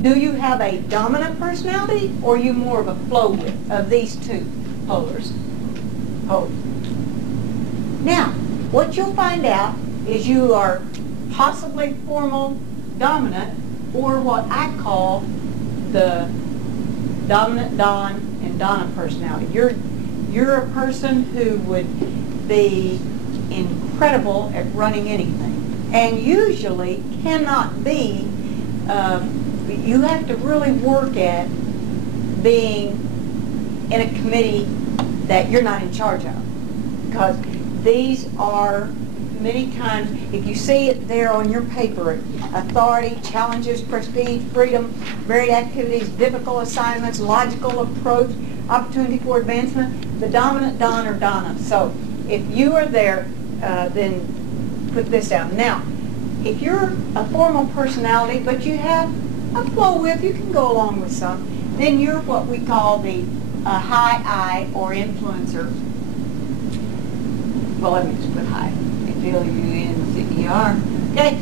do you have a dominant personality, or are you more of a flow with of these two polars? Now, what you'll find out is you are possibly formal, dominant, or what I call the dominant Don and Donna personality. You're a person who would be incredible at running anything, and usually cannot be. You have to really work at being in a committee that you're not in charge of, because these are many times, if you see it there on your paper, authority, challenges, prestige, freedom, varied activities, difficult assignments, logical approach, opportunity for advancement, the dominant Don or Donna. So if you are there, then put this down. Now, if you're a formal personality, but you have a flow with, you can go along with some, then you're what we call the high I or influencer. Well, let me just put high. F-L-U-N-C-E-R. Okay.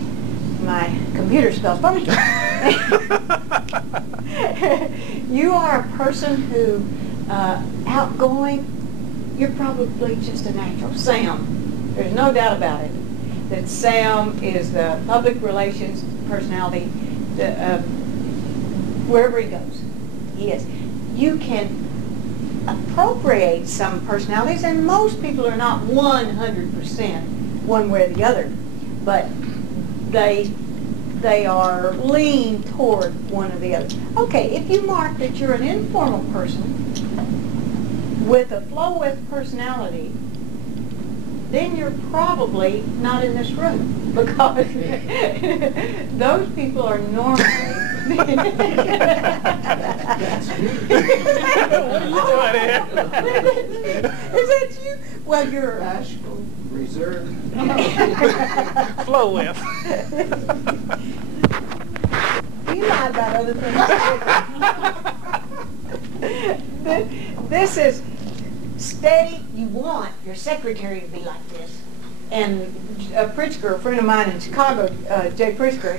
my computer spells for me. You are a person who, outgoing, you're probably just a natural. Sam, there's no doubt about it, that Sam is the public relations personality wherever he goes. He is. You can appropriate some personalities, and most people are not 100% one way or the other, but they are lean toward one or the other. Okay, if you mark that you're an informal person with a flow-with personality, then you're probably not in this room, because those people are normally What are you doing here? Is that you? Well, you're Bashful, reserved. Flow with. You lie about other things. This is steady. You want your secretary to be like this. And Pritzker, a friend of mine in Chicago, Jay Pritzker,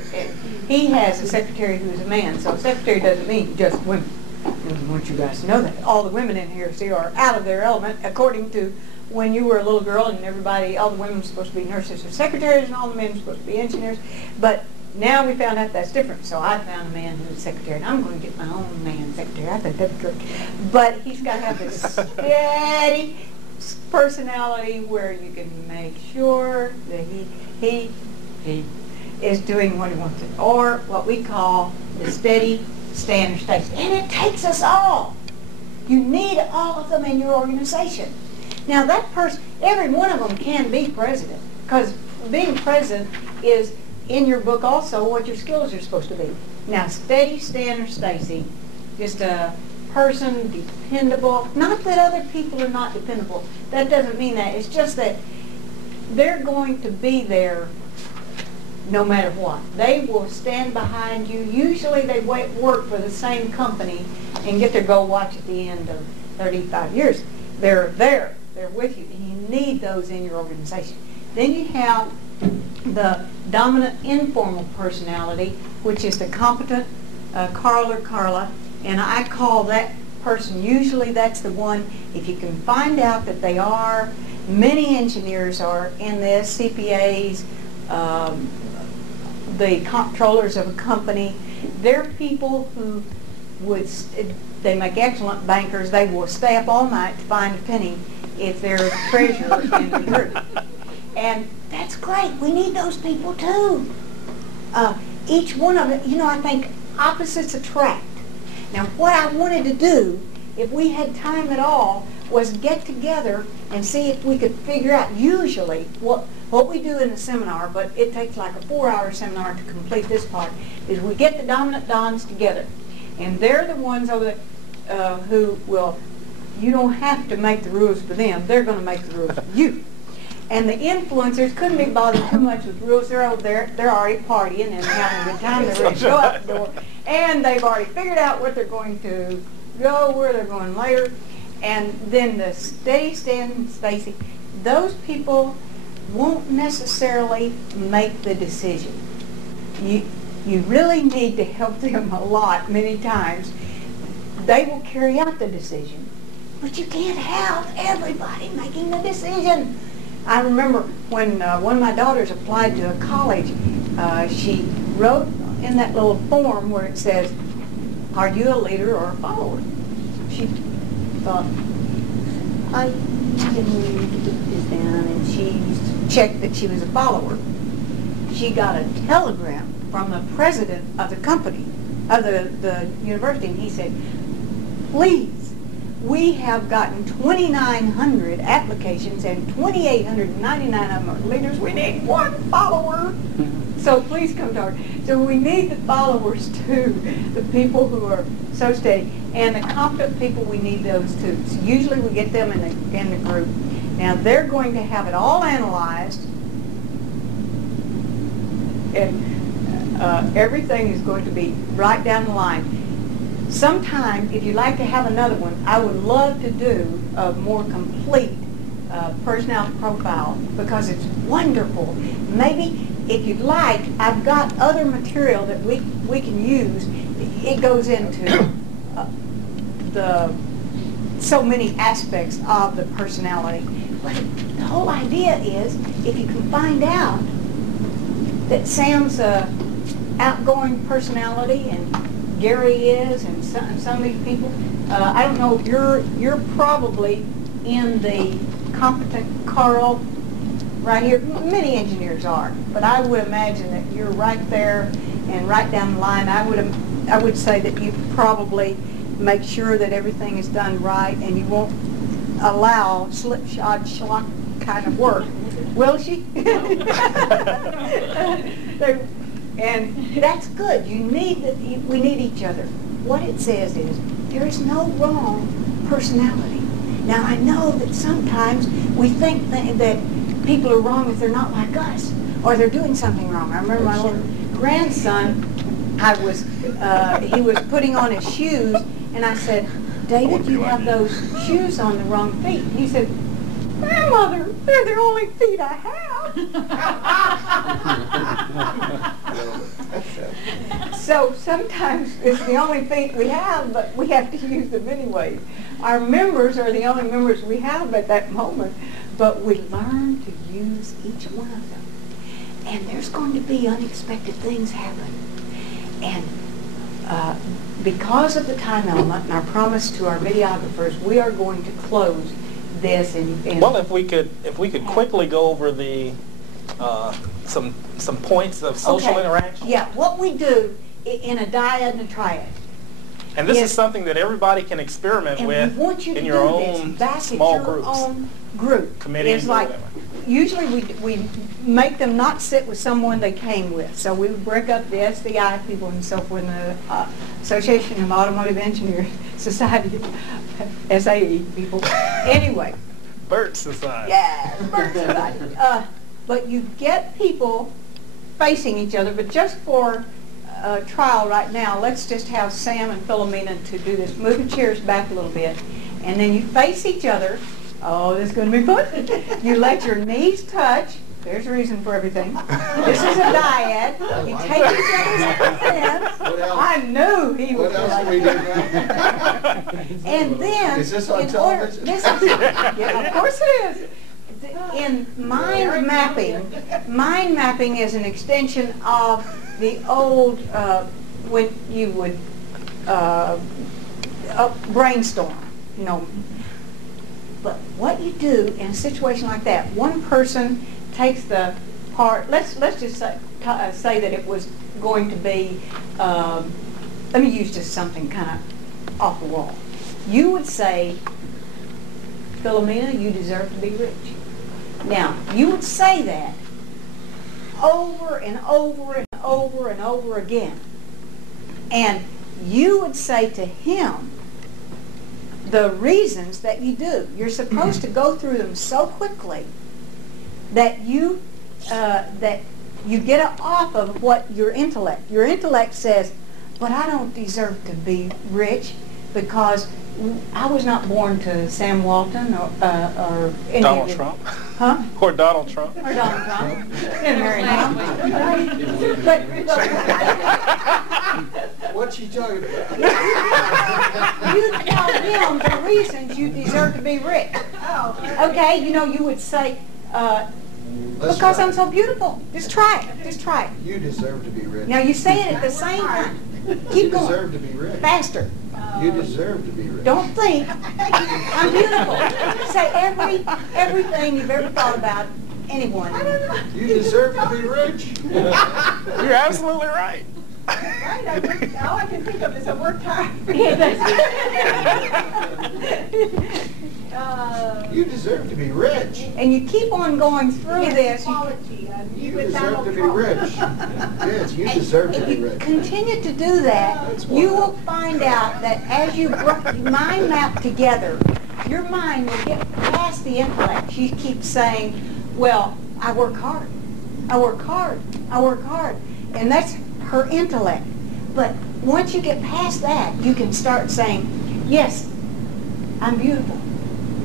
he has a secretary who is a man. So a secretary doesn't mean just women. I want you guys to know that. All the women in here, see, are out of their element, according to when you were a little girl and everybody, all the women were supposed to be nurses or secretaries and all the men were supposed to be engineers. But now we found out that's different. So I found a man who's a secretary, and I'm going to get my own man secretary. I think that'd be great. But he's got to have this steady personality where you can make sure that he is doing what he wants to, or what we call the steady standard state. And it takes us all. You need all of them in your organization. Now that person, every one of them can be president, because being president is in your book also what your skills are supposed to be. Now steady Stan or Stacy, just a person, dependable. Not that other people are not dependable. That doesn't mean that. It's just that they're going to be there no matter what. They will stand behind you. Usually they work for the same company and get their gold watch at the end of 35 years. They're there. They're with you. And you need those in your organization. Then you have the dominant informal personality, which is the competent Carl or Carla. And I call that person, usually that's the one, if you can find out that they are, many engineers are in this, CPAs, the controllers of a company, they're people who would, they make excellent bankers. They will stay up all night to find a penny if they're treasurer in the group. And that's great. We need those people too. Each one of them, I think opposites attract. Now what I wanted to do, if we had time at all, was get together and see if we could figure out usually what we do in the seminar, but it takes like a 4-hour seminar to complete this part, is we get the dominant dons together. And they're the ones over there who will, you don't have to make the rules for them, they're going to make the rules for you. And the influencers couldn't be bothered too much with rules. They're over there, they're already partying and having a good time. They're ready to go out the door. And they've already figured out what they're going to go, where they're going later. And then the steady Stan Stacy, those people won't necessarily make the decision. You really need to help them a lot, many times. They will carry out the decision. But you can't have everybody making the decision. I remember when one of my daughters applied to a college, she wrote in that little form where it says, are you a leader or a follower? She thought, I can put this down, and she checked that she was a follower. She got a telegram from the president of the company, of the university, and he said, please, we have gotten 2,900 applications and 2,899 of them are leaders. We need one follower. So please come to our. So we need the followers too, the people who are so steady. And the competent people, we need those too. So usually we get them in the group. Now they're going to have it all analyzed, and everything is going to be right down the line. Sometime, if you'd like to have another one, I would love to do a more complete personality profile, because it's wonderful. Maybe if you'd like, I've got other material that we can use. It goes into so many aspects of the personality. But the whole idea is, if you can find out that Sam's a outgoing personality and Gary is, and some of these people, I don't know if you're probably in the competent Carl right here. Many engineers are, but I would imagine that you're right there and right down the line. I would say that you probably make sure that everything is done right, and you won't allow slipshod schlock kind of work, will she? And that's good. We need each other. What it says is there is no wrong personality. Now I know that sometimes we think that people are wrong if they're not like us, or they're doing something wrong. I remember my little grandson. He was putting on his shoes, and I said, "David, you have those shoes on the wrong feet." And he said, "Grandmother, they're the only feet I have." So sometimes it's the only feet we have, but we have to use them anyway. Our members are the only members we have at that moment, but we learn to use each one of them. And there's going to be unexpected things happen. And because of the time element and our promise to our videographers, we are going to close this. Well, if we could quickly go over the some points of social interaction. Yeah, what we do in a dyad and a triad. And this is something that everybody can experiment with in your own small groups. Group. Committees or whatever. Usually we make them not sit with someone they came with. So we would break up the SDI people and so forth, and the Association of Automotive Engineers Society, SAE people. Anyway. Bert Society. Yeah, Bert Society. But you get people facing each other, but just for trial right now, let's just have Sam and Philomena to do this. Move the chairs back a little bit, and then you face each other. Oh, this is going to be fun. You let your knees touch. There's a reason for everything. This is a dyad. You take each other's hands. I knew he was like that. And then, is this on television? Yeah, of course it is. In mind mapping is an extension of the old, when you would brainstorm, you know. But what you do in a situation like that, one person takes the part. Let's just say that it was going to be. Let me use just something kind of off the wall. You would say, Philomena, you deserve to be rich. Now you would say that over and over and over and over again, and you would say to him the reasons that you do. You're supposed to go through them so quickly that you get off of what your intellect says, but I don't deserve to be rich because I was not born to Sam Walton or any Donald Trump. Huh? Or Donald Trump. Or Donald Trump. Didn't marry him. What's she talking about? You tell him the reasons you deserve to be rich. Okay, you know, you would say, because I'm so beautiful. Just try it. Just try it. You deserve to be rich. Now you say it at the same time. Keep going. You deserve to be rich. Faster. You deserve to be rich. Don't think I'm beautiful. Say everything you've ever thought about anyone. You deserve to be rich. You're absolutely right. Right, all I can think of is I worked hard. You deserve to be rich. And you keep on going through this. You deserve to be rich. Yes, you deserve to be rich. If you continue to do that, you will find out that as you mind map together, your mind will get past the intellect. She keeps saying, well, I work hard. I work hard. I work hard. And that's her intellect. But once you get past that, you can start saying, yes, I'm beautiful.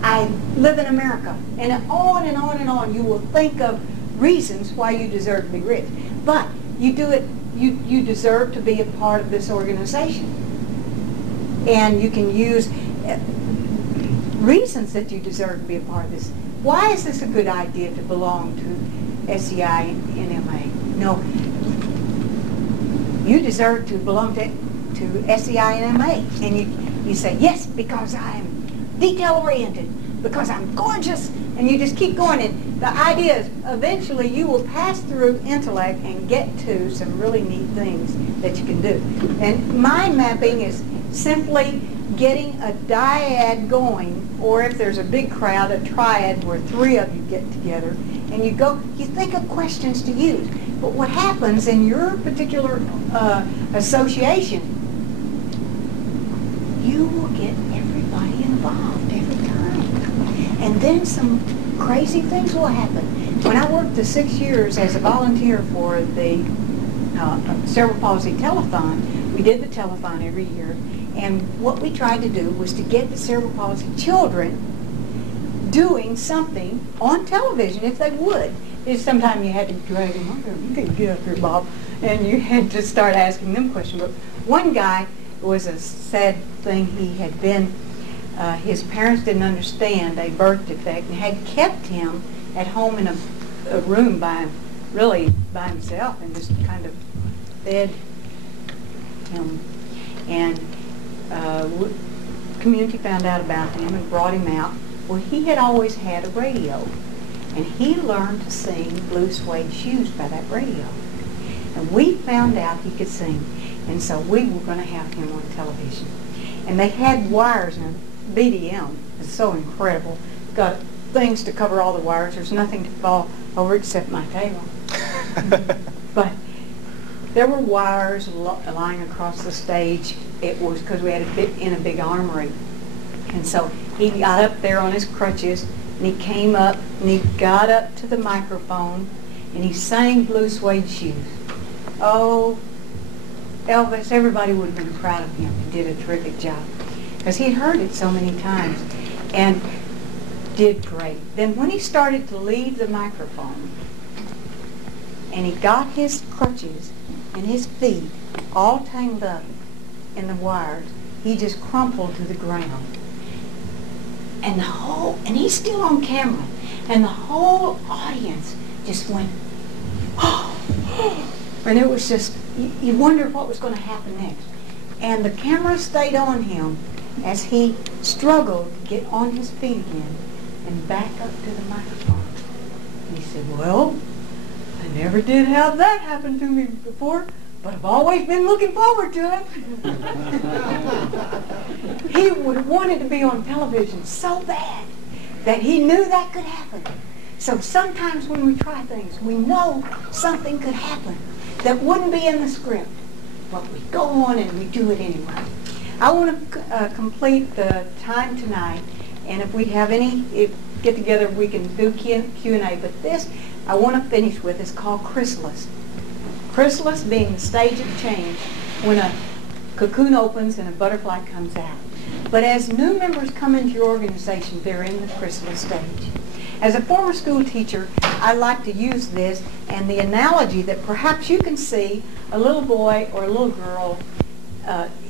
I live in America. And on and on and on, you will think of reasons why you deserve to be rich. But you do it, you deserve to be a part of this organization. And you can use reasons that you deserve to be a part of this. Why is this a good idea to belong to SEI and NMA? No, you deserve to belong to SEI and NMA. And you say, yes, because I am detail-oriented, because I'm gorgeous, and you just keep going. And the idea is eventually you will pass through intellect and get to some really neat things that you can do. And mind mapping is simply getting a dyad going, or if there's a big crowd, a triad where 3 of you get together, and you think of questions to use. But what happens in your particular association, you will get everybody involved every time. And then some crazy things will happen. When I worked the 6 years as a volunteer for the cerebral palsy telethon, we did the telethon every year, and what we tried to do was to get the cerebral palsy children doing something on television if they would. Sometimes you had to drag them up there. You can get up here, Bob. And you had to start asking them questions. But one guy, it was a sad thing, he had been, his parents didn't understand a birth defect and had kept him at home in a room by himself and just kind of fed him. And community found out about him and brought him out. Well, he had always had a radio, and he learned to sing Blue Suede Shoes by that radio. And we found out he could sing, and so we were going to have him on television. And they had wires, and BDM is so incredible. Got things to cover all the wires. There's nothing to fall over except my table. But there were wires lying across the stage. It was because we had in a big armory. And so he got up there on his crutches, and he came up, and he got up to the microphone, and he sang Blue Suede Shoes. Oh, Elvis, everybody would have been proud of him. He did a terrific job, because he heard it so many times, and did great. Then when he started to leave the microphone, and he got his crutches and his feet all tangled up in the wires, he just crumpled to the ground. And he's still on camera, and the whole audience just went, oh, and it was just, you wondered what was going to happen next. And the camera stayed on him as he struggled to get on his feet again and back up to the microphone. And he said, well, I never did have that happen to me before, but I've always been looking forward to it. He wanted to be on television so bad that he knew that could happen. So sometimes when we try things, we know something could happen that wouldn't be in the script, but we go on and we do it anyway. I want to complete the time tonight, and if we have any get together, we can do Q&A, but this I want to finish with is called chrysalis. Chrysalis being the stage of change when a cocoon opens and a butterfly comes out. But as new members come into your organization, they're in the chrysalis stage. As a former school teacher, I like to use this and the analogy that perhaps you can see a little boy or a little girl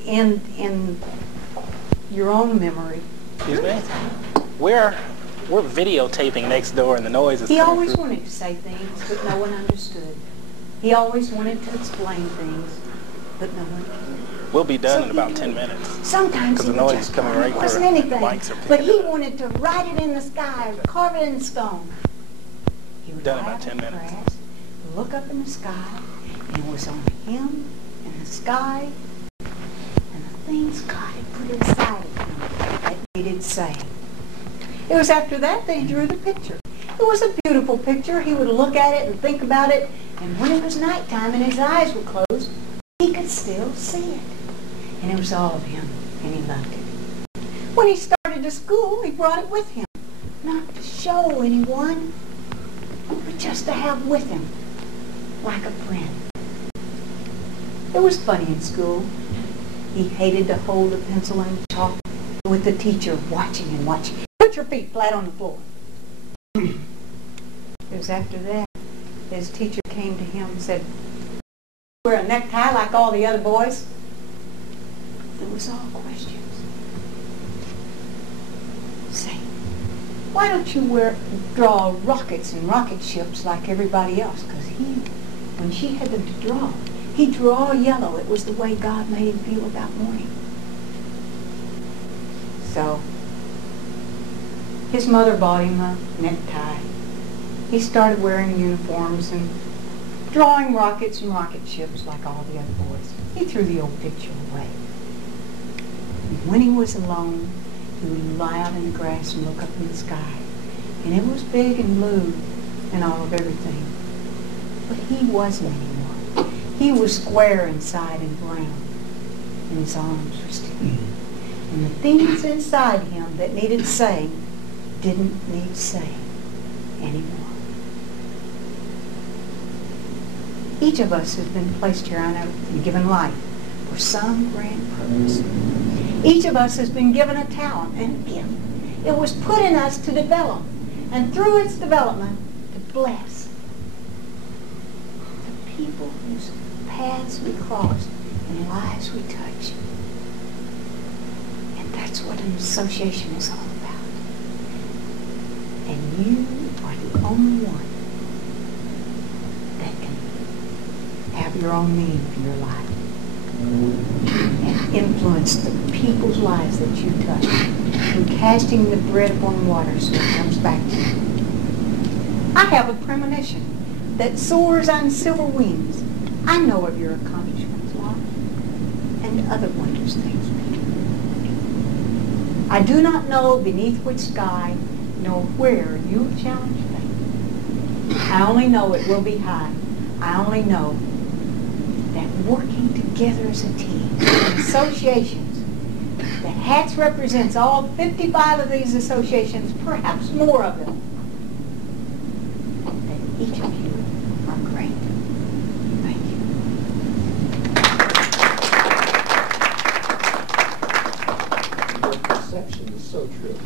in your own memory. Excuse me? We're videotaping next door and the noise is He coming always through. wanted to say things, but no one understood. He always wanted to explain things, but no one could. We'll be done in about 10 minutes. Sometimes because the noise is coming right it wasn't where anything, the mics are but picking he it up. wanted to write it in the sky, or carve it in stone. He would Done in lie about 10 on the minutes. grass, look up in the sky, and it was on him and the sky and the things God had put inside of him that needed saying. It was after that he drew the picture. It was a beautiful picture. He would look at it and think about it, and when it was nighttime and his eyes were closed, he could still see it. And it was all of him, and he loved it. When he started to school, he brought it with him, not to show anyone, but just to have with him, like a friend. It was funny in school. He hated to hold the pencil and chalk with the teacher watching and watching. Put your feet flat on the floor. It was after that his teacher came to him and said, "Wear a necktie like all the other boys?" It was all questions. Say, why don't you draw rockets and rocket ships like everybody else? Because when she had them to draw, he'd draw yellow. It was the way God made him feel about morning. So his mother bought him a necktie. He started wearing uniforms and drawing rockets and rocket ships like all the other boys. He threw the old picture away. And when he was alone, he would lie out in the grass and look up in the sky. And it was big and blue and all of everything. But he wasn't anymore. He was square inside and brown. And his arms were sticky. And the things inside him that needed saying didn't need saying anymore. Each of us has been placed here on earth and given life for some grand purpose. Each of us has been given a talent and a gift. It was put in us to develop, and through its development, to bless the people whose paths we cross and lives we touch. And that's what an association is all about. And you are the only one that can have your own meaning for your life and influence the people's lives that you touch through casting the bread upon water so it comes back to you. I have a premonition that soars on silver wings. I know of your accomplishments, Lord, and other wondrous things. I do not know beneath which sky nor where you have challenged me. I only know it will be high. I only know that working together as a team, in associations, that HATS represents all 55 of these associations, perhaps more of them, that each of you are great. Thank you. Your perception is so true.